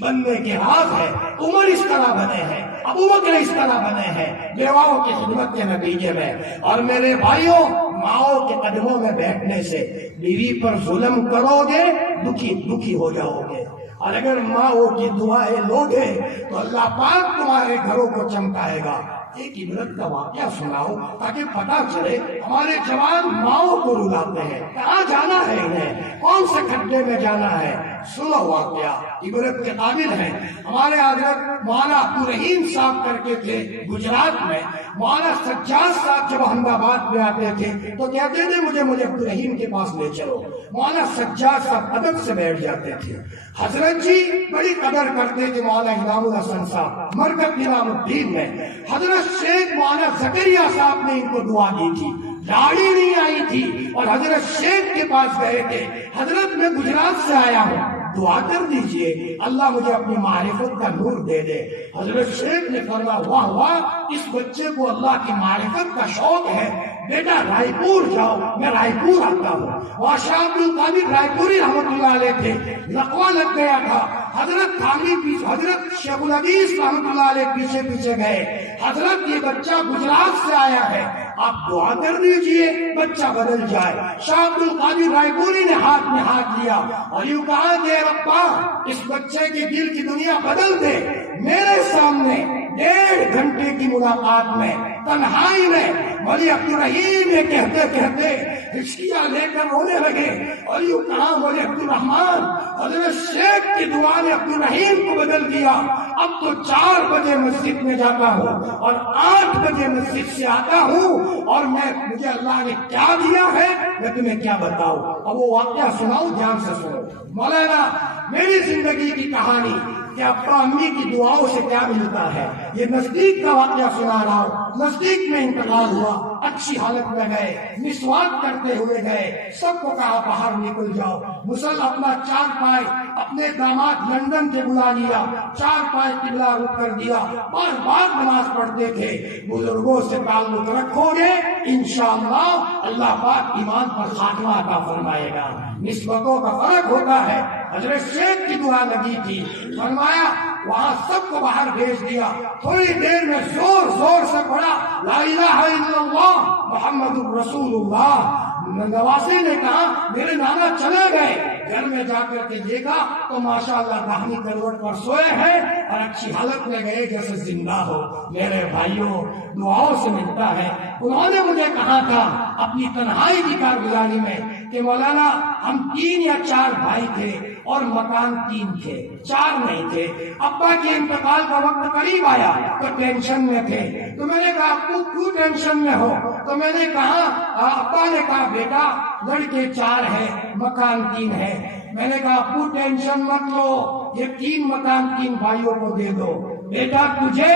بننے کے راز ہے. عمر اس طرح بنے ہیں, ابو بکر اس طرح بنے ہیں, بیواؤں کی خدمت کے نتیجے میں. اور میرے بھائیوں, ماؤں کے قدموں میں بیٹھنے سے بیوی پر ظلم کرو گے, دکھی دکھی ہو جاؤ گے. اور اگر ماؤں کی دعائیں لو گے تو اللہ پاک تمہارے گھروں کو چمکائے گا. ایک عبرت کا واقعہ سناؤ تاکہ پتا چلے ہمارے جوان ماؤں کو رلاتے ہیں, کہاں جانا ہے انہیں, کون سے کھڈے میں جانا ہے. سنو واقعہ, عبرت کے قابل ہے. ہمارے حضرت مولانا عبدالرحیم صاحب کر کے تھے گجرات میں. مولانا سجاد صاحب جب احمد آباد میں آتے تھے تو کہتے تھے مجھے عبدالرحیم کے پاس لے چلو. مولانا سجاد صاحب ادب سے بیٹھ جاتے تھے. حضرت جی بڑی قدر کرتے تھے مولانا امام الحسن صاحب مرکز نظام الدین میں. حضرت شیخ مولانا زکریا صاحب نے ان کو دعا دی تھی, داڑھی نہیں آئی تھی, اور حضرت شیخ کے پاس گئے تھے, حضرت میں گجرات سے آیا ہوں, دعا کر دیجئے اللہ مجھے اپنی معرفت کا نور دے دے. حضرت شیخ نے فرمایا, واہ واہ, اس بچے کو اللہ کی معرفت کا شوق ہے, بیٹا رائے پور جاؤ, میں رائے پور آتا ہوں. وہاں شاہ عبد القادر رائے پوری رحمۃ اللہ علیہ تھے, لقوہ لگ گیا تھا. حضرت تھانوی پیچھے, حضرت شیخ الحدیث رحمۃ اللہ علیہ پیچھے پیچھے گئے. حضرت یہ بچہ گجرات سے آیا ہے, آپ دعا کر دیجئے بچہ بدل جائے. شاہ عبد القادر رائے پوری نے ہاتھ میں ہاتھ لیا اور یوں کہا کہ ربا اس بچے کے دل کی دنیا بدل دے. میرے سامنے 1.5 گھنٹے کی ملاقات میں تنہائی میں مولی عبدالرحیم نے کہتے کہتے ہچکیاں لے کر رونے لگے, اور یوں کہا مولی عبدالرحمان, حضرت شیخ کی دعا نے عبدالرحیم کو بدل دیا. اب تو 4 بجے مسجد میں جاتا ہوں اور 8 بجے مسجد سے آتا ہوں, اور مجھے اللہ نے کیا دیا ہے میں تمہیں کیا بتاؤں. اب وہ واقعہ سناؤ, دھیان سے سنو. مولانا میری زندگی کی کہانی کہ ابا امی کی دعاؤں سے کیا ملتا ہے, یہ نزدیک کا واقعہ سنا رہا ہوں. نزدیک میں انتقال ہوا, اچھی حالت میں گئے, مسواک کرتے ہوئے گئے, سب کو کہا باہر نکل جاؤ, مسل اپنا چار پائے اپنے اپنے داماد لندن سے بلا لیا، 4 پائے قبلہ رخ کر دیا، بار بار نماز پڑھتے تھے۔ بزرگوں سے تعلق رکھو گے انشاءاللہ اللہ پاک ایمان پر خاتمہ عطا فرمائے گا۔ نسبتوں کا فرق ہوتا ہے۔ حضرت شیخ کی دعا لگی تھی، فرمایا وہاں سب کو باہر بھیج دیا، تھوڑی دیر میں زور زور سے پڑھا لا الہ الا اللہ محمد الرسول اللہ۔ نواسے نے کہا میرے نانا چلے گئے، گھر میں جا کر کے دیکھا تو ماشاءاللہ داہنی کروٹ پر سوئے ہیں اور اچھی حالت میں گئے جیسے زندہ ہو۔ میرے بھائیوں دعاؤں سے ملتا ہے۔ انہوں نے مجھے کہا تھا اپنی تنہائی کی کارگزاری میں کہ مولانا ہم 3 یا 4 بھائی تھے اور مکان 3 تھے، 4 نہیں تھے۔ ابا کے انتقال کا وقت قریب آیا تو ٹینشن میں تھے، تو میں نے کہا ابو کیوں ٹینشن میں ہو؟ تو میں نے کہا ابا نے کہا بیٹا لڑکے 4 ہیں مکان 3 ہے۔ میں نے کہا ابو ٹینشن مت لو، یہ 3 مکان 3 بھائیوں کو دے دو۔ بیٹا تجھے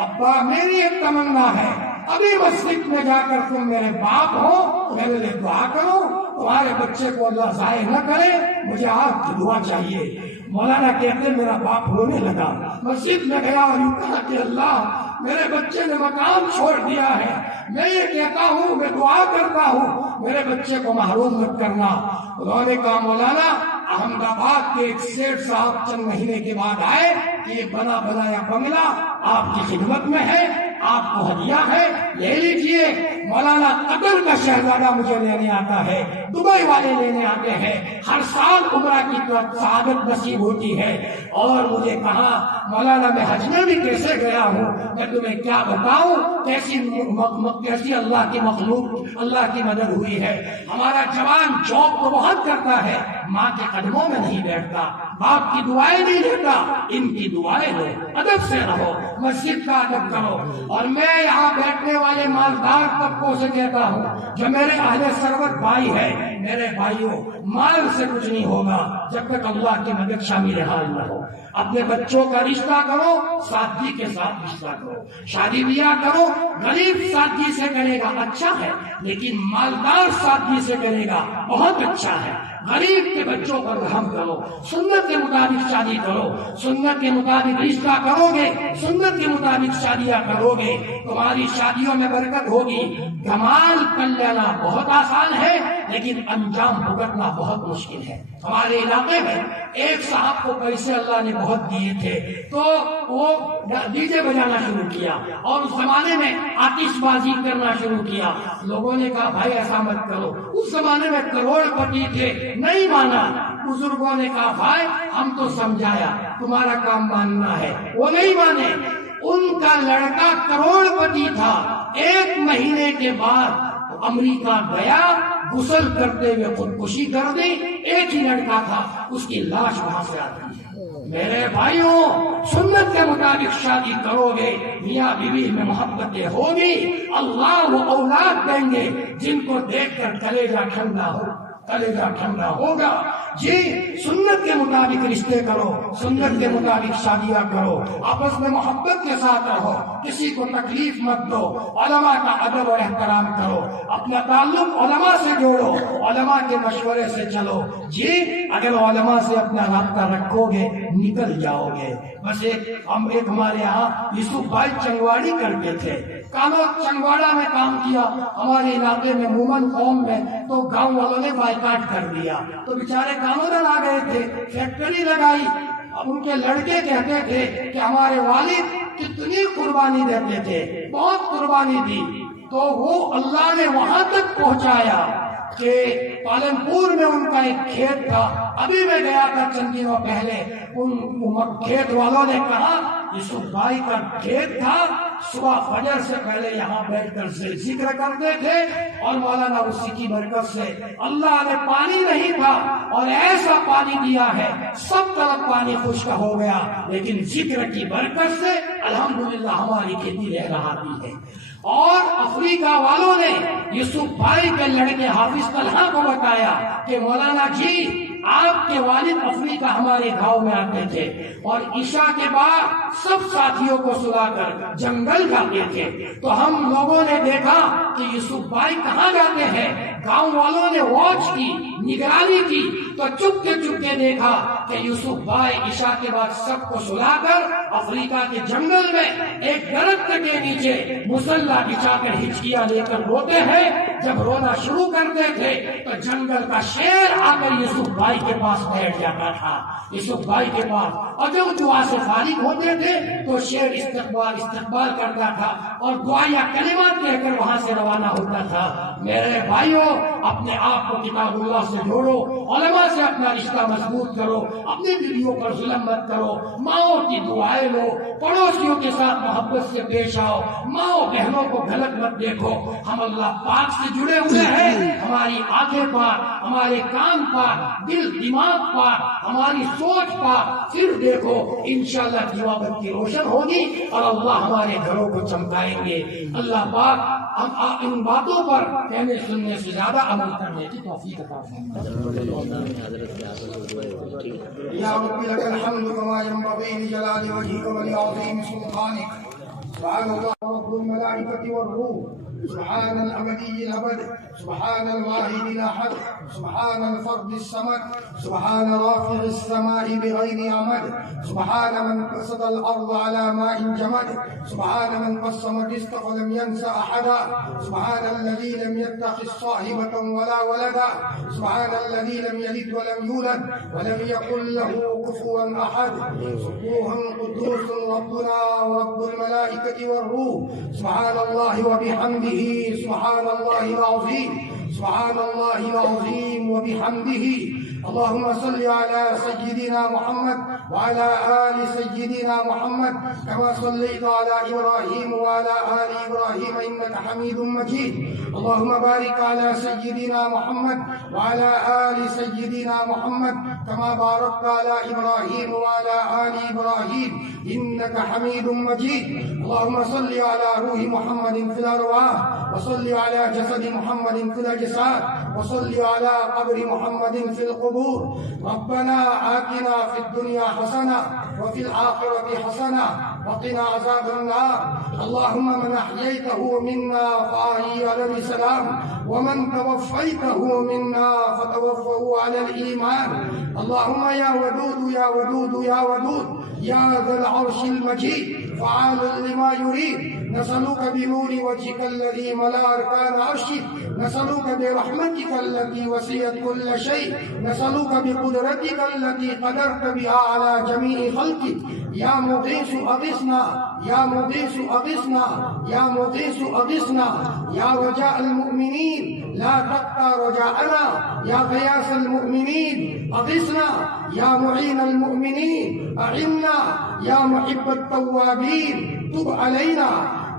ابا میری ایک تمنا ہے، ابھی مسجد میں جا کر تم میرے باپ ہو، میرے لیے دعا کرو، تمہارے بچے کو اللہ ضائع نہ کرے، مجھے آپ کی دعا چاہیے۔ مولانا کہتے میرا باپ رونے لگا، مسجد میں گیا اور یوں کہا کہ اللہ میرے بچے نے مکان چھوڑ دیا ہے، میں یہ کہتا ہوں میں دعا کرتا ہوں میرے بچے کو محروم مت کرنا۔ انہوں نے کہا مولانا احمد آباد کے ایک سیٹھ صاحب چند مہینے کے بعد آئے کہ یہ بنا بنایا بنگلہ آپ کی خدمت میں ہے، آپ کو ہدیہ ہے، لے لیجئے۔ مولانا قطر کا شہزادہ مجھے لینے آتا ہے، دبئی والے لینے آتے ہیں، ہر سال عمرہ کی سعادت نصیب ہوتی ہے۔ اور مجھے کہا مولانا میں حج میں بھی کیسے گیا ہوں، میں تمہیں کیا بتاؤں کیسی اللہ کی مخلوق اللہ کی مدد ہوئی ہے۔ ہمارا جوان جاب تو بہت کرتا ہے، ماں کے قدموں میں نہیں بیٹھتا، باپ کی دعائیں نہیں لیتا، ان کی دعائیں لو، ادب سے رہو، مسجد کا ادب کرو۔ اور میں یہاں بیٹھنے والے مالدار طبقوں سے کہتا ہوں جو میرے اہل ثروت بھائی ہیں، میرے بھائیوں مال سے کچھ نہیں ہوگا جب تک اللہ کی مدد شامل حال نہ ہو۔ اپنے بچوں کا رشتہ کرو، سادگی کے ساتھ رشتہ کرو، شادی بیاہ کرو، غریب سادگی سے کرے گا اچھا ہے، لیکن مالدار سادگی سے کرے گا بہت اچھا ہے۔ غریب کے بچوں پر رحم کرو، سنت کے مطابق شادی کرو، سنت کے مطابق رشتہ کرو گے، سنت کے مطابق شادیاں کرو گے، تمہاری شادیوں میں برکت ہوگی۔ کمال کر لینا بہت آسان ہے لیکن انجام بھگتنا بہت مشکل ہے۔ ہمارے علاقے میں ایک صاحب کو پیسے اللہ نے بہت دیے تھے تو وہ ڈی جے بجانا شروع کیا اور اس زمانے میں آتش بازی کرنا شروع کیا۔ لوگوں نے کہا بھائی ایسا مت کرو، اس زمانے میں کروڑ پتی تھے، نہیں مانا۔ بزرگوں نے کہا بھائی ہم تو سمجھایا، تمہارا کام ماننا ہے، وہ نہیں مانے۔ ان کا لڑکا کروڑ پتی تھا، 1 مہینے کے بعد امریکہ گیا، غسل کرتے ہوئے خودکشی کر دی۔ ایک ہی لڑکا تھا، اس کی لاش وہاں سے آتی ہے۔ میرے بھائیوں سنت کے مطابق شادی کرو گے، میاں بیوی میں محبتیں ہوگی، اللہ وہ اولاد دیں گے جن کو دیکھ کر کلیجہ ٹھنڈا ہو، کلیجہ ٹھنڈا ہوگا۔ جی سنت کے مطابق رشتے کرو، سنت کے مطابق شادیاں کرو، آپس میں محبت کے ساتھ رہو، کسی کو تکلیف مت دو، علماء کا ادب اور احترام کرو، اپنا تعلق علماء سے جوڑو، علماء کے مشورے سے چلو۔ جی اگر علماء سے اپنا رابطہ رکھو گے نکل جاؤ گے۔ بس ایک ہمارے یہاں یوسف بھائی چنگواڑی کرتے تھے، کانو چنگواڑا میں کام کیا ہمارے علاقے میں مومن قوم میں، تو گاؤں والوں نے بائیکاٹ کر دیا تو بیچارے قانون آ گئے تھے، فیکٹری لگائی۔ اب ان کے لڑکے کہتے تھے کہ ہمارے والد کتنی قربانی دیتے تھے، بہت قربانی دی، تو وہ اللہ نے وہاں تک پہنچایا کہ پالن پور میں ان کا ایک کھیت تھا، ابھی میں گیا تھا چند دنوں پہلے، ان کھیت والوں نے کہا یوسف بھائی کا کھیت تھا، صبح فجر سے پہلے یہاں بیٹھ کر ذکر کرتے تھے، اور مولانا اسی کی برکت سے اللہ نے پانی نہیں تھا اور ایسا پانی دیا ہے سب طرف پانی خشک ہو گیا، لیکن ذکر کی برکت سے الحمدللہ ہماری کھیتی لہراتی ہے۔ اور افریقہ والوں نے یوسف بھائی کے لڑکے حافظ طلحہ کو بتایا کہ مولانا جی آپ کے والد افریقہ ہمارے گاؤں میں آتے تھے اور عشاء کے بعد سب ساتھیوں کو سلا کر جنگل جاتے تھے، تو ہم لوگوں نے دیکھا کہ یوسف بھائی کہاں جاتے ہیں، گاؤں والوں نے واچ کی، نگرانی کی، تو چپ کے دیکھا کہ یوسف بھائی عشاء کے بعد سب کو سلا کر افریقہ کے جنگل میں ایک درخت کے نیچے مسلح بچھا کر ہچکیاں لے کر روتے ہیں۔ جب رونا شروع کرتے تھے تو جنگل کا شیر آ کر یوسف بھائی کے پاس بیٹھ جاتا تھا، یوسف بھائی کے پاس، اور جب دعا سے فارغ ہوتے تھے تو شیر استقبال کرتا تھا اور دعائیا کلمات کہہ کر وہاں سے روانہ ہوتا تھا۔ میرے بھائیوں، اپنے آپ کو کتاب اللہ سے جوڑو، علماء سے اپنا رشتہ مضبوط کرو، اپنی بیویوں پر ظلم مت کرو، ماؤں کی دعائیں لو، پڑوسیوں کے ساتھ محبت سے پیش آؤ، ماؤں بہنوں کو غلط مت دیکھو۔ ہم اللہ پاک سے جڑے ہوئے ہیں، ہماری آنکھیں پاک، ہمارے کان پاک، دل دماغ پاک، ہماری سوچ پاک، پھر دیکھو انشاءاللہ قیامت کی روشن ہوگی اور اللہ ہمارے گھروں کو چمکائیں گے۔ اللہ پاک ہم ان باتوں پر کہنے سننے سے زیادہ عمل کرنے کی توفیق عطا فرمائے۔ یا رب لك الحمد كما ينبغي لجلال وجهك ولعظيم سلطانك، سبحان الله رب الملائكة والروح، سبحان الأبدي الأبد، سبحان الواحد الأحد، سبحان الفرد الصمد، سبحان رافع السماء بغير عمد، سبحان من بسط الأرض على ماء جمد، سبحان من قسم الرزق ولم ينس أحدا، سبحان الذي لم يتخذ صاحبة ولا ولدا، سبحان الذي لم يلد ولم يولد ولم يكن له كفوا أحد، سبوح قدوس ربنا ورب الملائكة والروح، سبحان الله وبحمده، سبحان الله العظيم، سبحان الله العظيم وبحمده۔ اللهم صل على سيدنا محمد وعلى آل سيدنا محمد كما صليت على إبراهيم وعلى آل إبراهيم إنك حميد مجيد۔ اللهم بارك على سيدنا محمد وعلى آل سيدنا محمد كما باركت على إبراهيم وعلى آل إبراهيم إنك حميد مجيد۔ اللهم صل على روح محمد في الأرواح، وصل على جسد محمد في الأجساد، وصل على قبر محمد في القبور۔ ربنا آتنا في الدنيا حسنة وفي الآخرة حسنة وقنا عذاب النار۔ اللهم من أحييته منا فأحيه على الإسلام، ومن توفيته منا فتوفه على الإيمان۔ اللهم يا ودود يا ودود يا ودود يا ذا العرش المجيد فعال لما يريد، نسألك بنور وجهك الذي ملا أركان عرشك، نسألك برحمتك التي وسعت كل شيء، نسألك بقدرتك التي قدرت بها على جميع خلقك۔ يا مغيث أغثنا، يا مغيث أغثنا، يا مغيث أغثنا، يا رجاء المؤمنين لا تقطع رجاءنا، يا غياث المؤمنين أغثنا، يا معين المؤمنين أعنا، يا محب التوابين تب علينا۔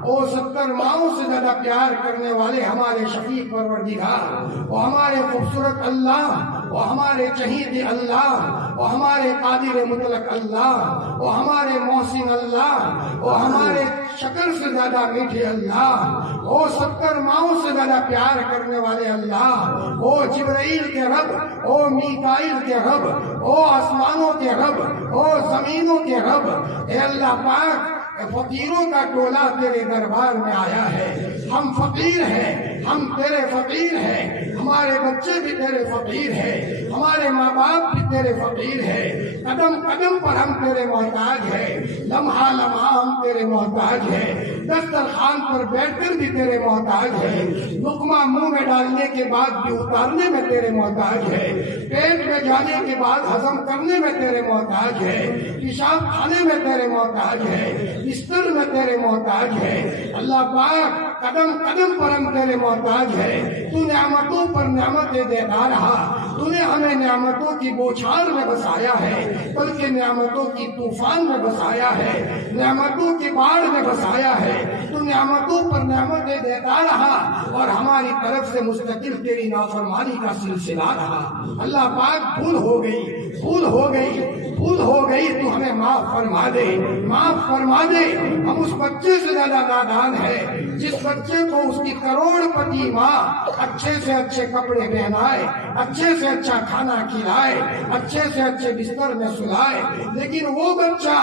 او 70 ماؤں سے زیادہ پیار کرنے والے ہمارے شفیق پروردگار، وہ ہمارے خوبصورت اللہ، وہ ہمارے چہید اللہ، وہ ہمارے قادر مطلق اللہ، وہ ہمارے محسن اللہ، وہ ہمارے شکر سے زیادہ میٹھے اللہ، وہ 70 ماؤں سے زیادہ پیار کرنے والے اللہ، وہ جبرائیل کے رب، وہ میکائیل کے رب، وہ آسمانوں کے رب، وہ زمینوں کے رب۔ اے اللہ پاک، فقیروں کا ٹولہ تیرے دربار میں آیا ہے، ہم فقیر ہیں، ہم تیرے فقیر ہیں، ہمارے بچے بھی تیرے فقیر ہیں، ہمارے ماں باپ بھی تیرے فقیر ہیں، قدم قدم پر ہم تیرے محتاج ہیں، لمحہ لمحہ ہم تیرے محتاج ہیں، دسترخوان پر بیٹھ کر بھی تیرے محتاج ہیں، لقمہ منہ میں ڈالنے کے بعد بھی اتارنے میں تیرے محتاج ہیں، پیٹ میں جانے کے بعد ہضم کرنے میں تیرے محتاج ہیں، پیشاب کھانے میں تیرے محتاج ہیں، بستر میں تیرے محتاج ہے۔ اللہ پاک، قدم قدم پر ہم تیرے محتاج ہے۔ تو نعمتوں پر نعمتیں دیتا رہا، تو نے ہمیں نعمتوں کی بوچھار میں بسایا ہے، بلکہ نعمتوں کی طوفان میں بسایا ہے، نعمتوں کی باڑھ میں بسایا ہے۔ تو نعمتوں پر نعمتیں دیتا رہا اور ہماری طرف سے مستقل تیری نافرمانی کا سلسلہ رہا۔ اللہ پاک، بھول ہو گئی، بھول ہو گئی، بھول ہو گئی، تو ہمیں معاف فرما دے، معاف فرما دے۔ ہم اس بچے سے زیادہ نادان ہے جس بچے کو اس کی کروڑپتی ماں اچھے سے اچھے کپڑے پہنائے، اچھے سے اچھا کھانا کھلائے، اچھے سے اچھے بستر میں سلائے، لیکن وہ بچہ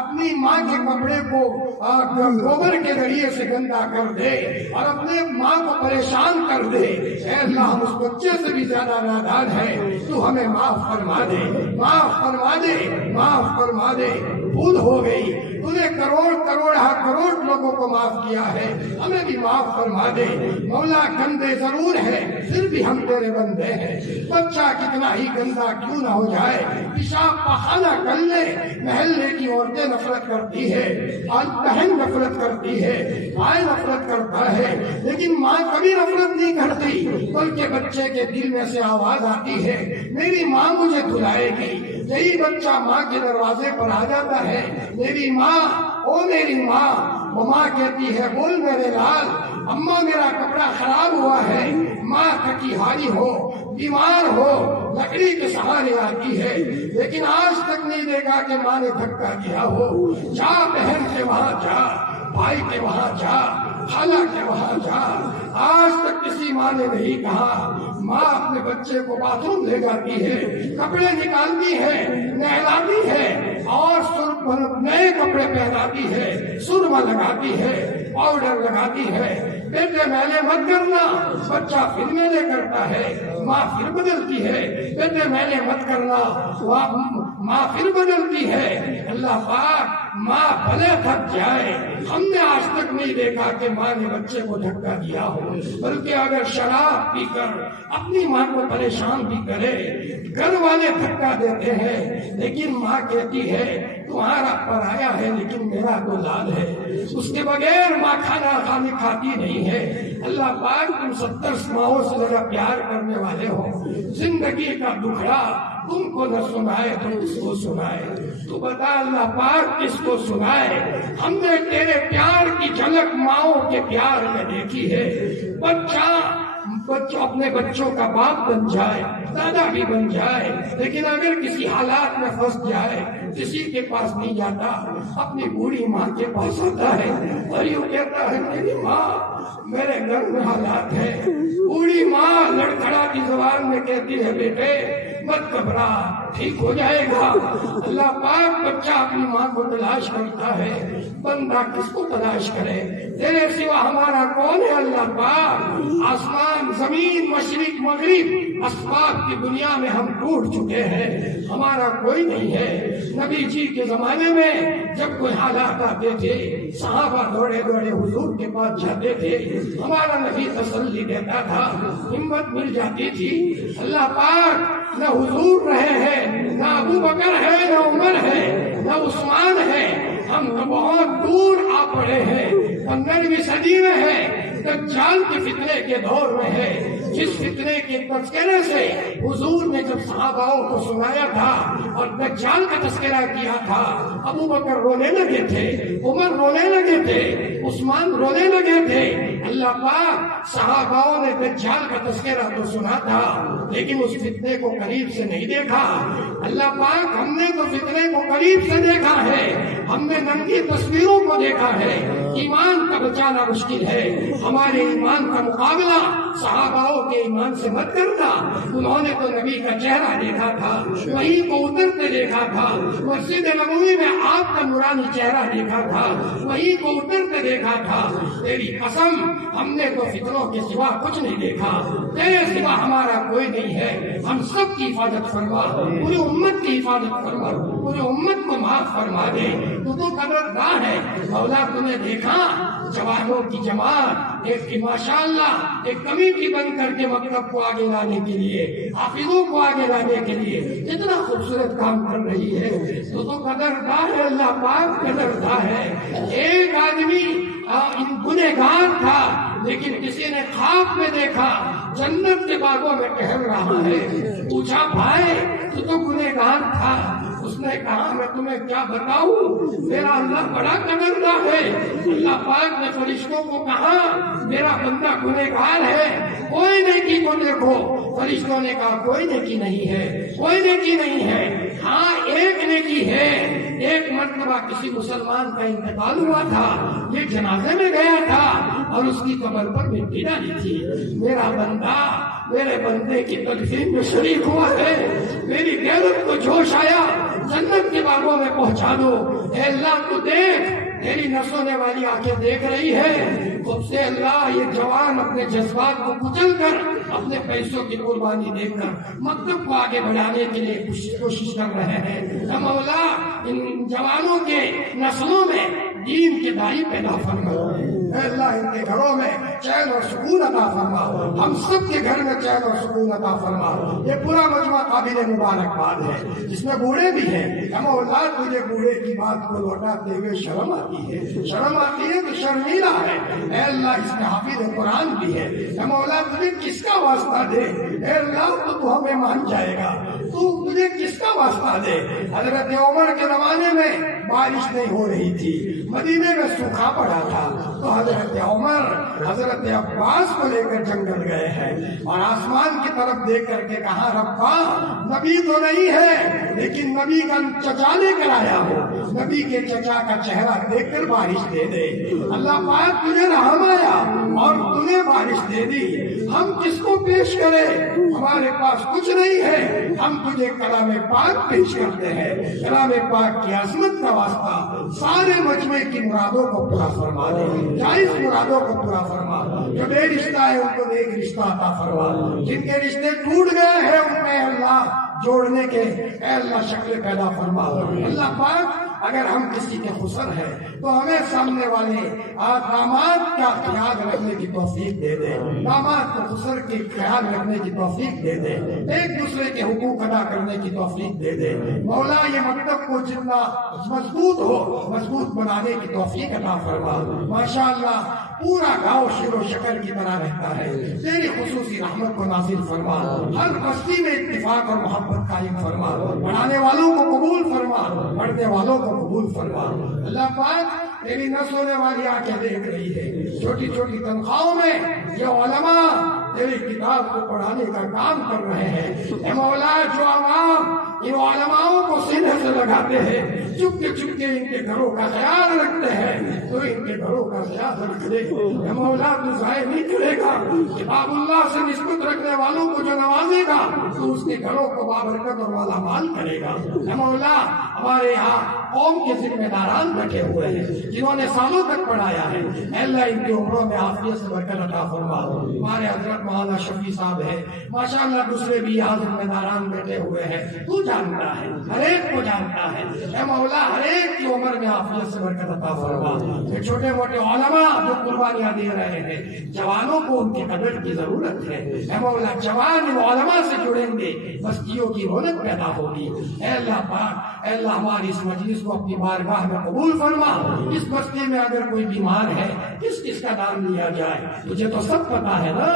اپنی ماں کے کپڑے کو گوبر کے ذریعے سے گندا کر دے اور اپنے ماں کو پریشان کر دے، اے اللہ ہم اس بچے سے بھی زیادہ نادان ہے، تو ہمیں معاف فرما دے، معاف فرما دے، معاف فرما دے، بھول ہو گئی، تو نے کروڑ لوگوں کو معاف کیا ہے، ہمیں بھی معاف فرما دے مولا۔ گندے ضرور ہے پھر بھی ہم تیرے بندے ہیں، بچہ کتنا ہی گندا کیوں نہ ہو جائے، پیشاب پخانہ کر لے، محلے کی عورتیں نفرت کرتی ہے، آج بہن نفرت کرتی ہے، بھائی نفرت کرتا ہے، لیکن ماں کبھی نفرت نہیں کرتی، بلکہ بچے کے دل میں سے آواز آتی ہے میری ماں مجھے دھلائے گی۔ یہی بچہ ماں کے دروازے پر آ جاتا ہے، میری ماں، او میری ماں، وہ ماں کہتی ہے بول میرے لال، اماں میرا کپڑا خراب ہوا ہے، ماں تھکی ہاری ہو، بیمار ہو، لکڑی کے سہارے آتی ہے، لیکن آج تک نہیں دیکھا کہ ماں نے دھکا دیا ہو۔ جا بہن کے وہاں جا، بھائی کے وہاں جا، خالہ کے وہاں جا، آج تک کسی ماں نے نہیں کہا۔ ماں اپنے بچے کو باتھ روم لے جاتی ہے، کپڑے نکالتی ہے، نہلاتی ہے اور نئے کپڑے پہناتی ہے، سرما لگاتی ہے، پاؤڈر لگاتی ہے، بیٹے میلے مت کرنا، بچہ پھر میلے کرتا ہے، ماں پھر بدلتی ہے، بیٹے میلے مت کرنا، ماں پھر بدلتی ہے۔ اللہ پاک ماں بھلے تھک جائے، ہم نے آج تک نہیں دیکھا کہ ماں نے بچے کو دھکا دیا ہو، بلکہ اگر شراب پی کر اپنی ماں کو پریشان بھی کرے، گھر والے دھکا دیتے ہیں، لیکن ماں کہتی ہے تمہارا پرایا ہے لیکن میرا تو لال ہے، اس کے بغیر ماں کھانا کھاتی نہیں ہے۔ اللہ پاک تم 70 ماہوں سے زیادہ پیار کرنے والے ہو، زندگی کا دکھڑا تم کو نہ سنائے تو کس کو سنائے؟ تو بتا اللہ پاک کس کو سنائے؟ ہم نے تیرے پیار کی جھلک ماؤں کے پیار میں دیکھی ہے۔ بچہ اپنے بچوں کا باپ بن جائے، دادا بھی بن جائے، لیکن اگر کسی حالات میں پھنس جائے کسی کے پاس نہیں جاتا، اپنی بوڑھی ماں کے پاس آتا ہے اور یوں کہتا ہے میری ماں میرے گھر میں حالات ہے۔ بوڑھی ماں لڑکھڑاتی زبان میں کہتی ہے بیٹے مت گھبرا، ٹھیک ہو جائے گا۔ اللہ پاک بچہ اپنی ماں کو تلاش کرتا ہے، بندہ کس کو تلاش کرے؟ تیرے سوا ہمارا کون ہے اللہ پاک؟ آسمان زمین مشرق مغرب اسباب کی دنیا میں ہم ٹوٹ چکے ہیں، ہمارا کوئی نہیں ہے۔ نبی جی کے زمانے میں جب کوئی حالات آتے تھے صحابہ دوڑے دوڑے حضور کے پاس جاتے تھے، ہمارا نبی تسلی دیتا تھا، ہمت مل جاتی تھی۔ اللہ پاک نہ حضور رہے ہیں، نہ ابو بکر ہے، نہ عمر ہے، نہ عثمان ہے، ہم تو بہت دور آ پڑے ہیں، 15ویں صدی میں ہے، دجال کے فتنے کے دور میں ہے، جس فتنے کے تذکرے سے حضور نے جب صحاباؤں کو سنایا تھا اور دجال کا تذکرہ کیا تھا، ابو بکر رونے لگے تھے، عمر رونے لگے تھے، عثمان رونے لگے تھے۔ اللہ پاک صحاباؤں نے دجال کا تذکرہ تو سنا تھا لیکن اس فتنے کو قریب سے نہیں دیکھا۔ اللہ پاک ہم نے تو فتنے کو قریب سے دیکھا ہے، ہم نے ننگی تصویروں کو دیکھا ہے، ایمان کا بچانا مشکل ہے۔ ہمارے ایمان کا مقابلہ صحاباؤں کے ایمان سے مت کرنا۔ انہوں نے تو نبی کا چہرہ دیکھا تھا، وہی کو اترتے دیکھا تھا، مسجد نبوی میں آپ کا نورانی چہرہ دیکھا تھا، وہی کو اترتے دیکھا تھا۔ تیری قسم ہم نے تو فتنوں کے سوا کچھ نہیں دیکھا، تیرے سوا ہمارا کوئی نہیں ہے۔ ہم سب کی حفاظت فرما، پوری امت کی حفاظت فرما، پوری امت کو معاف فرما دے۔ تو قدردان ہے مولا، تمہیں دیکھا جوانوں کی جماعت ایک ماشاءاللہ ایک کمیٹی بن کر کے مکتب کو آگے لانے کے لیے، حافظوں کو آگے لانے کے لیے اتنا خوبصورت کام کر رہی ہے، تو قدردان ہے اللہ پاک، قدردان ہے۔ ایک آدمی گنہگار تھا لیکن کسی نے خواب میں دیکھا جنت کے باغوں میں ٹہل رہا ہے، پوچھا بھائی تو گنہگار تھا؟ اس نے کہا میں تمہیں کیا بتاؤں، میرا اللہ بڑا قدردان ہے۔ اللہ پاک نے فرشتوں کو کہا میرا بندہ گنہگار ہے، کوئی نیکی کو دیکھو۔ فرشتوں نے کہا کوئی نیکی نہیں ہے، کوئی نیکی نہیں ہے، ہاں ایک نیکی ہے، ایک مرتبہ کسی مسلمان کا انتقال ہوا تھا، یہ جنازے میں گیا تھا اور اس کی قبر پر مٹی ڈالی تھی۔ میرا بندہ میرے بندے کی تدفین میں شریک ہوا ہے، میری غیرت کو جوش آیا، جنت کے باغوں میں پہنچا دو۔ اے اللہ تو دیکھ، تیری نہ سونے والی آنکھیں دیکھ رہی ہے، خود سے اللہ یہ جوان اپنے جذبات کو کچل کر اپنے پیسوں کی قربانی دے کر مکتب کو آگے بڑھانے کے لیے کوشش کر رہے ہیں۔ اے مولا ان جوانوں کے نسلوں میں دین کے داعی پیدا فرما، اے اللہ ان کے گھروں میں چین اور سکون عطا فرما، ہم سب کے گھر میں چین اور سکون عطا فرما۔ یہ پورا مجمع قابل مبارکباد ہے، جس میں بوڑھے بھی ہیں۔ اے مولا تجھے بوڑھے کی بات کو لوٹاتے ہوئے شرم آتی ہے، شرم آتی ہے تو شرمیلا ہے۔ اے اللہ اس میں حافظ قرآن بھی ہے۔ اے مولا تجھے کس کا واسطہ دے، اے اللہ تو ہمیں مان جائے گا، تجھے کس کا واسطہ دے۔ حضرت عمر کے زمانے میں بارش نہیں ہو رہی تھی، مدینے میں سوکھا پڑا تھا، تو حضرت عمر حضرت عباس کو لے کر جنگل گئے ہیں اور آسمان کی طرف دیکھ کر کے کہا ربا نبی تو نہیں ہے لیکن نبی کا چچا لے کر آیا ہو، نبی کے چچا کا چہرہ دیکھ کر بارش دے دے۔ اللہ پاک تجھے رحم آیا اور تمہیں بارش دے دی۔ ہم کس کو پیش کریں، ہمارے پاس کچھ نہیں ہے، ہم تجھے کلام پاک پیش کرتے ہیں۔ کلام پاک کی عظمت کا واسطہ سارے مجمع کی مرادوں کو پورا فرما دے، جائز مرادوں کو پورا فرما، جو بے رشتہ ہے ان کو نیک رشتہ عطا فرما، جن کے رشتے ٹوٹ گئے ہیں ان میں اللہ جوڑنے کے اے اللہ شکل پیدا فرما۔ اللہ پاک اگر ہم کسی کے خسر ہیں تو ہمیں سامنے والے داماد کا خیال رکھنے کی توفیق دے دے، داماد کو خسر کے خیال رکھنے کی توفیق دے دے، ایک دوسرے کے حقوق ادا کرنے کی توفیق دے دے۔ مولا یہ مکتب کو جتنا مضبوط ہو مضبوط بنانے کی توفیق عطا فرما۔ ماشاءاللہ پورا گاؤں شیر و شکر کی طرح رہتا ہے، تیری خصوصی رحمت کو نازل فرما، ہر بستی میں اتفاق اور محبت قائم فرما، بڑھانے والوں کو قبول فرما، بڑھنے والوں کو قبول فرما۔ اللہ پاک تیری نہ سونے والی آنکھیں دیکھ رہی ہے، چھوٹی چھوٹی تنخواہوں میں یہ علماء تیری کتاب کو پڑھانے کا کام کر رہے ہیں۔ اے مولا جو عوام ان علماؤں کو سینے سے لگاتے ہیں، چپکے چپکے ان کے گھروں کا خیال رکھتے ہیں، تو ان کے گھروں کا خیال رکھ لے۔ اے مولا تو ضائع نہیں کرے گا، کتاب اللہ سے نسبت رکھنے والوں کو جو نوازے گا تو اس کے گھروں کو بابرکت اور مالا مال کرے گا۔ اے مولا ہمارے یہاں قوم کے ذمہ داران بیٹھے ہوئے ہیں جنہوں نے سالوں تک پڑھایا ہے، اے اللہ ان کی عمروں میں عافیت سے برکت عطا فرما۔ ہمارے حضرت مولانا شفیع صاحب ہے، ماشاءاللہ دوسرے بھی یہاں ذمہ داران بیٹھے ہوئے ہیں، تو جانتا ہے، ہر ایک کو جانتا ہے۔ اے مولا ہر ایک کی عمر میں عافیت سے برکت عطا فرما۔ یہ چھوٹے موٹے علماء جو قربانیاں دے رہے ہیں، جوانوں کو ان کی قدر کی ضرورت ہے۔ اے مولا جوان ان علماء سے جڑیں گے، بستیوں کی رونق پیدا ہوگی۔ اے اللہ پاک، اے اللہ ہماری اس مجلس کو اپنی بارگاہ میں قبول فرما۔ اس بستی میں اگر کوئی بیمار ہے کس کس کا نام لیا جائے، تجھے تو سب پتا ہے نا،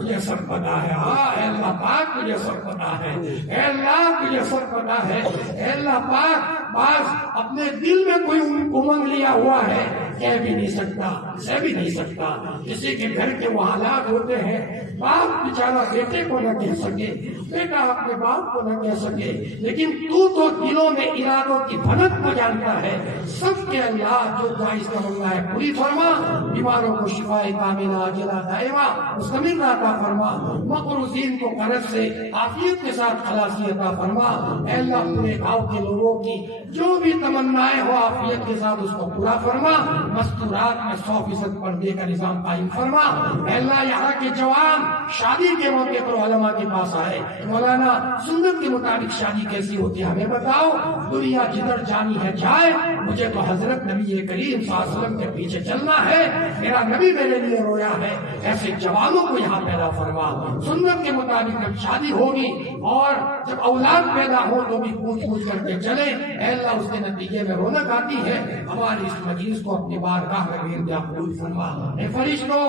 تجھے سب پتا ہے۔ ہاں اے اللہ پاک تجھے سب پتا ہے، اے اللہ تجھے سب پتا ہے۔ اے اللہ پاک بعض اپنے دل میں کوئی امنگ لیا ہوا ہے، کہہ بھی نہیں سکتا، سہ بھی نہیں سکتا۔ کسی کے گھر کے وہ حالات ہوتے ہیں، باپ بیچارہ بیٹے کو نہ کہہ سکے، بیٹا اپنے باپ کو نہ کہہ سکے، لیکن تو دلوں میں ارادوں کی بھنک کو جانتا ہے۔ سب کے اللہ جو جائز تمنا ہے پوری فرما، بیماروں کو شفا کاملہ عاجلہ دائمہ مستمر عطا فرما، مقروضین کو قرض سے عافیت کے ساتھ خلاصی عطا فرما۔ اے اللہ پورے گاؤں کے لوگوں کی جو بھی تمنائیں ہو عافیت کے ساتھ اس کو پورا فرما، مستورات میں 100% پردے کا نظام قائم فرما۔ اے اللہ یہاں کے جوان شادی کے موقع پر علماء کے پاس آئے، مولانا سنت کے مطابق شادی کیسی ہوتی ہے ہمیں بتاؤ، دنیا جدھر جانی ہے جائے، مجھے تو حضرت نبی کریم صلی اللہ علیہ وسلم کے پیچھے چلنا ہے، میرا نبی میرے لیے رویا ہے۔ ایسے جوانوں کو یہاں پیدا فرما، سنت کے مطابق جب شادی ہوگی اور جب اولاد پیدا ہو تو بھی پوچھ پوچھ کر کے چلے۔ اے اللہ اس کے نتیجے میں رونق آتی ہے۔ ہماری اس مجلس کو اپنی بارگاہ میں قبول فرما۔ اے فرشتوں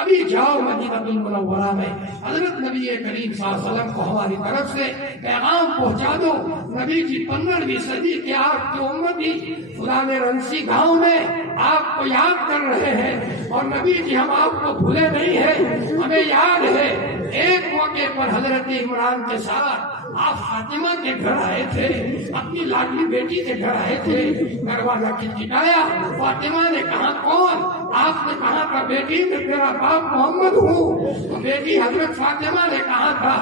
ابھی جاؤ مدینہ المنورہ میں حضرت نبی کریم صلی اللہ علیہ وسلم کو ہماری طرف سے پیغام پہنچا دو۔ نبی جی 15ویں صدی کے آپ کی امتی فلاں رنسی گاؤں میں آپ کو یاد کر رہے ہیں، اور نبی جی ہم آپ کو بھولے نہیں ہیں، ہمیں یاد ہے ایک موقع پر حضرت عمران کے ساتھ آپ فاطمہ کے گھر آئے تھے، اپنی لاڈلی بیٹی کے گھر آئے تھے، دروازہ کھٹکھٹایا، فاطمہ نے کہا کون؟ آپ نے کہا تھا بیٹی میں تیرا باپ محمد ہوں، تو بیٹی حضرت فاطمہ نے کہا تھا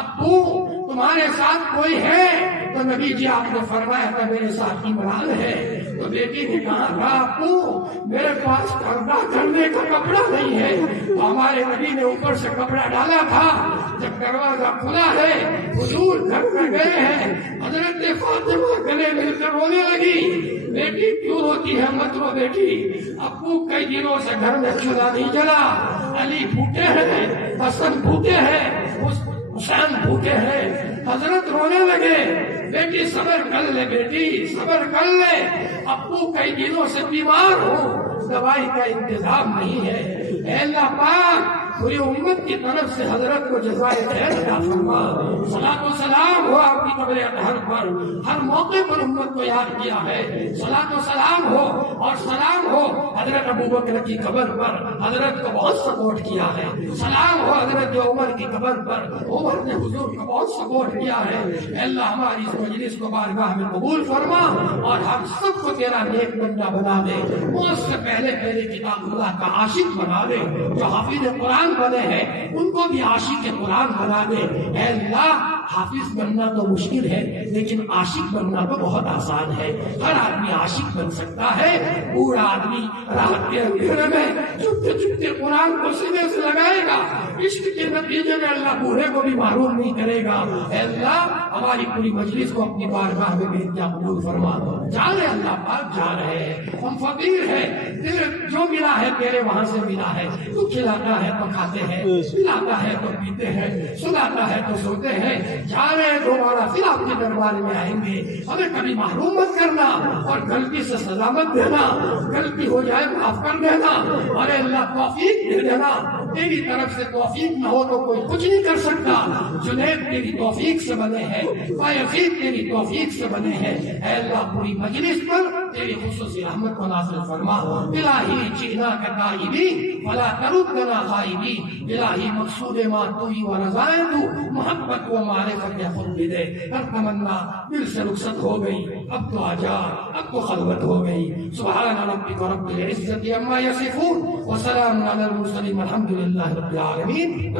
ابو تمہارے ساتھ کوئی ہے؟ تو نبی جی آپ نے فرمایا تھا میرے ساتھ عمران ہے۔ تو بیٹی نے کہا تھا ابو میرے پاس پردہ کرنے کا کپڑا نہیں ہے، تو ہمارے نبی نے اوپر سے کپڑا ڈالا تھا۔ جب دروازہ کھلا ہے حضور گھر میں گئے ہیں، حضرت فاطمہ گلے مل کر رونے لگی۔ بیٹی کیوں روتی ہے؟ مت رو بیٹی، ابو کئی دنوں سے گھر میں چولہا نہیں جلا، علی بھوکے ہیں، حسن بھوکے ہیں، حسین بھوکے ہیں۔ حضرت رونے لگے، بیٹی صبر کر لے، بیٹی صبر کر لے، ابو کئی دنوں سے بیمار ہو، دوائی کا انتظام نہیں ہے۔ اے اللہ پاک پوری امت کی طرف سے حضرت کو جزائے خیر عطا فرما۔ صلاۃ و سلام ہو آپ کی قبر اطہر پر، ہر موقع پر امت کو یاد کیا ہے۔ صلاۃ و سلام ہو اور سلام ہو حضرت ابوبکر کی قبر پر، حضرت کو بہت سپورٹ کیا ہے۔ سلام ہو حضرت عمر کی قبر پر، عمر نے حضور کو بہت سپورٹ کیا ہے۔ اے اللہ ہماری اس مجلس کو بارگاہ میں قبول فرما اور ہم سب کو تیرا نیک بندہ بنا دے۔ موت سے پہلے کتاب اللہ کا عاشق بنا دے، جو حافظ قرآن بنے ہیں ان کو بھی عاشق قرآن بنا دے۔ اے اللہ حافظ بننا تو مشکل ہے لیکن عاشق بننا تو بہت آسان ہے۔ ہر آدمی عاشق بن سکتا ہے۔ بوڑھا آدمی رات کے اندھیرے میں چپتے چپتے قرآن کو سینے سے لگائے گا، عشق کے نتیجے میں اللہ بوڑھے کو بھی معروف نہیں کرے گا۔ اے اللہ ہماری پوری مجلس کو اپنی بارگاہ میں بھیج کے قبول فرما۔ جانے اللہ پاک جا رہے ہیں، ہم فقیر ہیں، تیرے جو ملا ہے تیرے وہاں سے ملا ہے۔ تو کھلاتا ہے تو کھاتے ہیں، پلاتا ہے تو پیتے ہیں، سلاتا ہے تو سوتے ہیں۔ جا رہے ہیں دوبارہ پھر آپ کے دربار میں آئیں گے، ہمیں کبھی محروم مت کرنا اور غلطی سے سزا مت دینا، غلطی ہو جائے معاف کر دینا اور اللہ توفیق دے دینا۔ تیری طرف سے توفیق نہ ہو تو کوئی کچھ نہیں کر سکتا۔ جنید تیری توفیق سے بنے ہیں، فیض تیری توفیق سے بنے ہیں۔ اے اللہ پوری مجلس پر تیری خصوصی رحمت کو نازل فرما۔ الہی جئنا کتائبین فلا تردنا خائبین، الہی مقصود ما توئی و رضائے تو محبت و معرفت خود بھی دے۔ ہر تمنا دل سے رخصت ہو گئی، اب تو آجا، اب تو خلوت ہو گئی۔ سبحان ربک رب العزت عما یصفون وسلام علی المرسلین والحمد للہ رب العالمین۔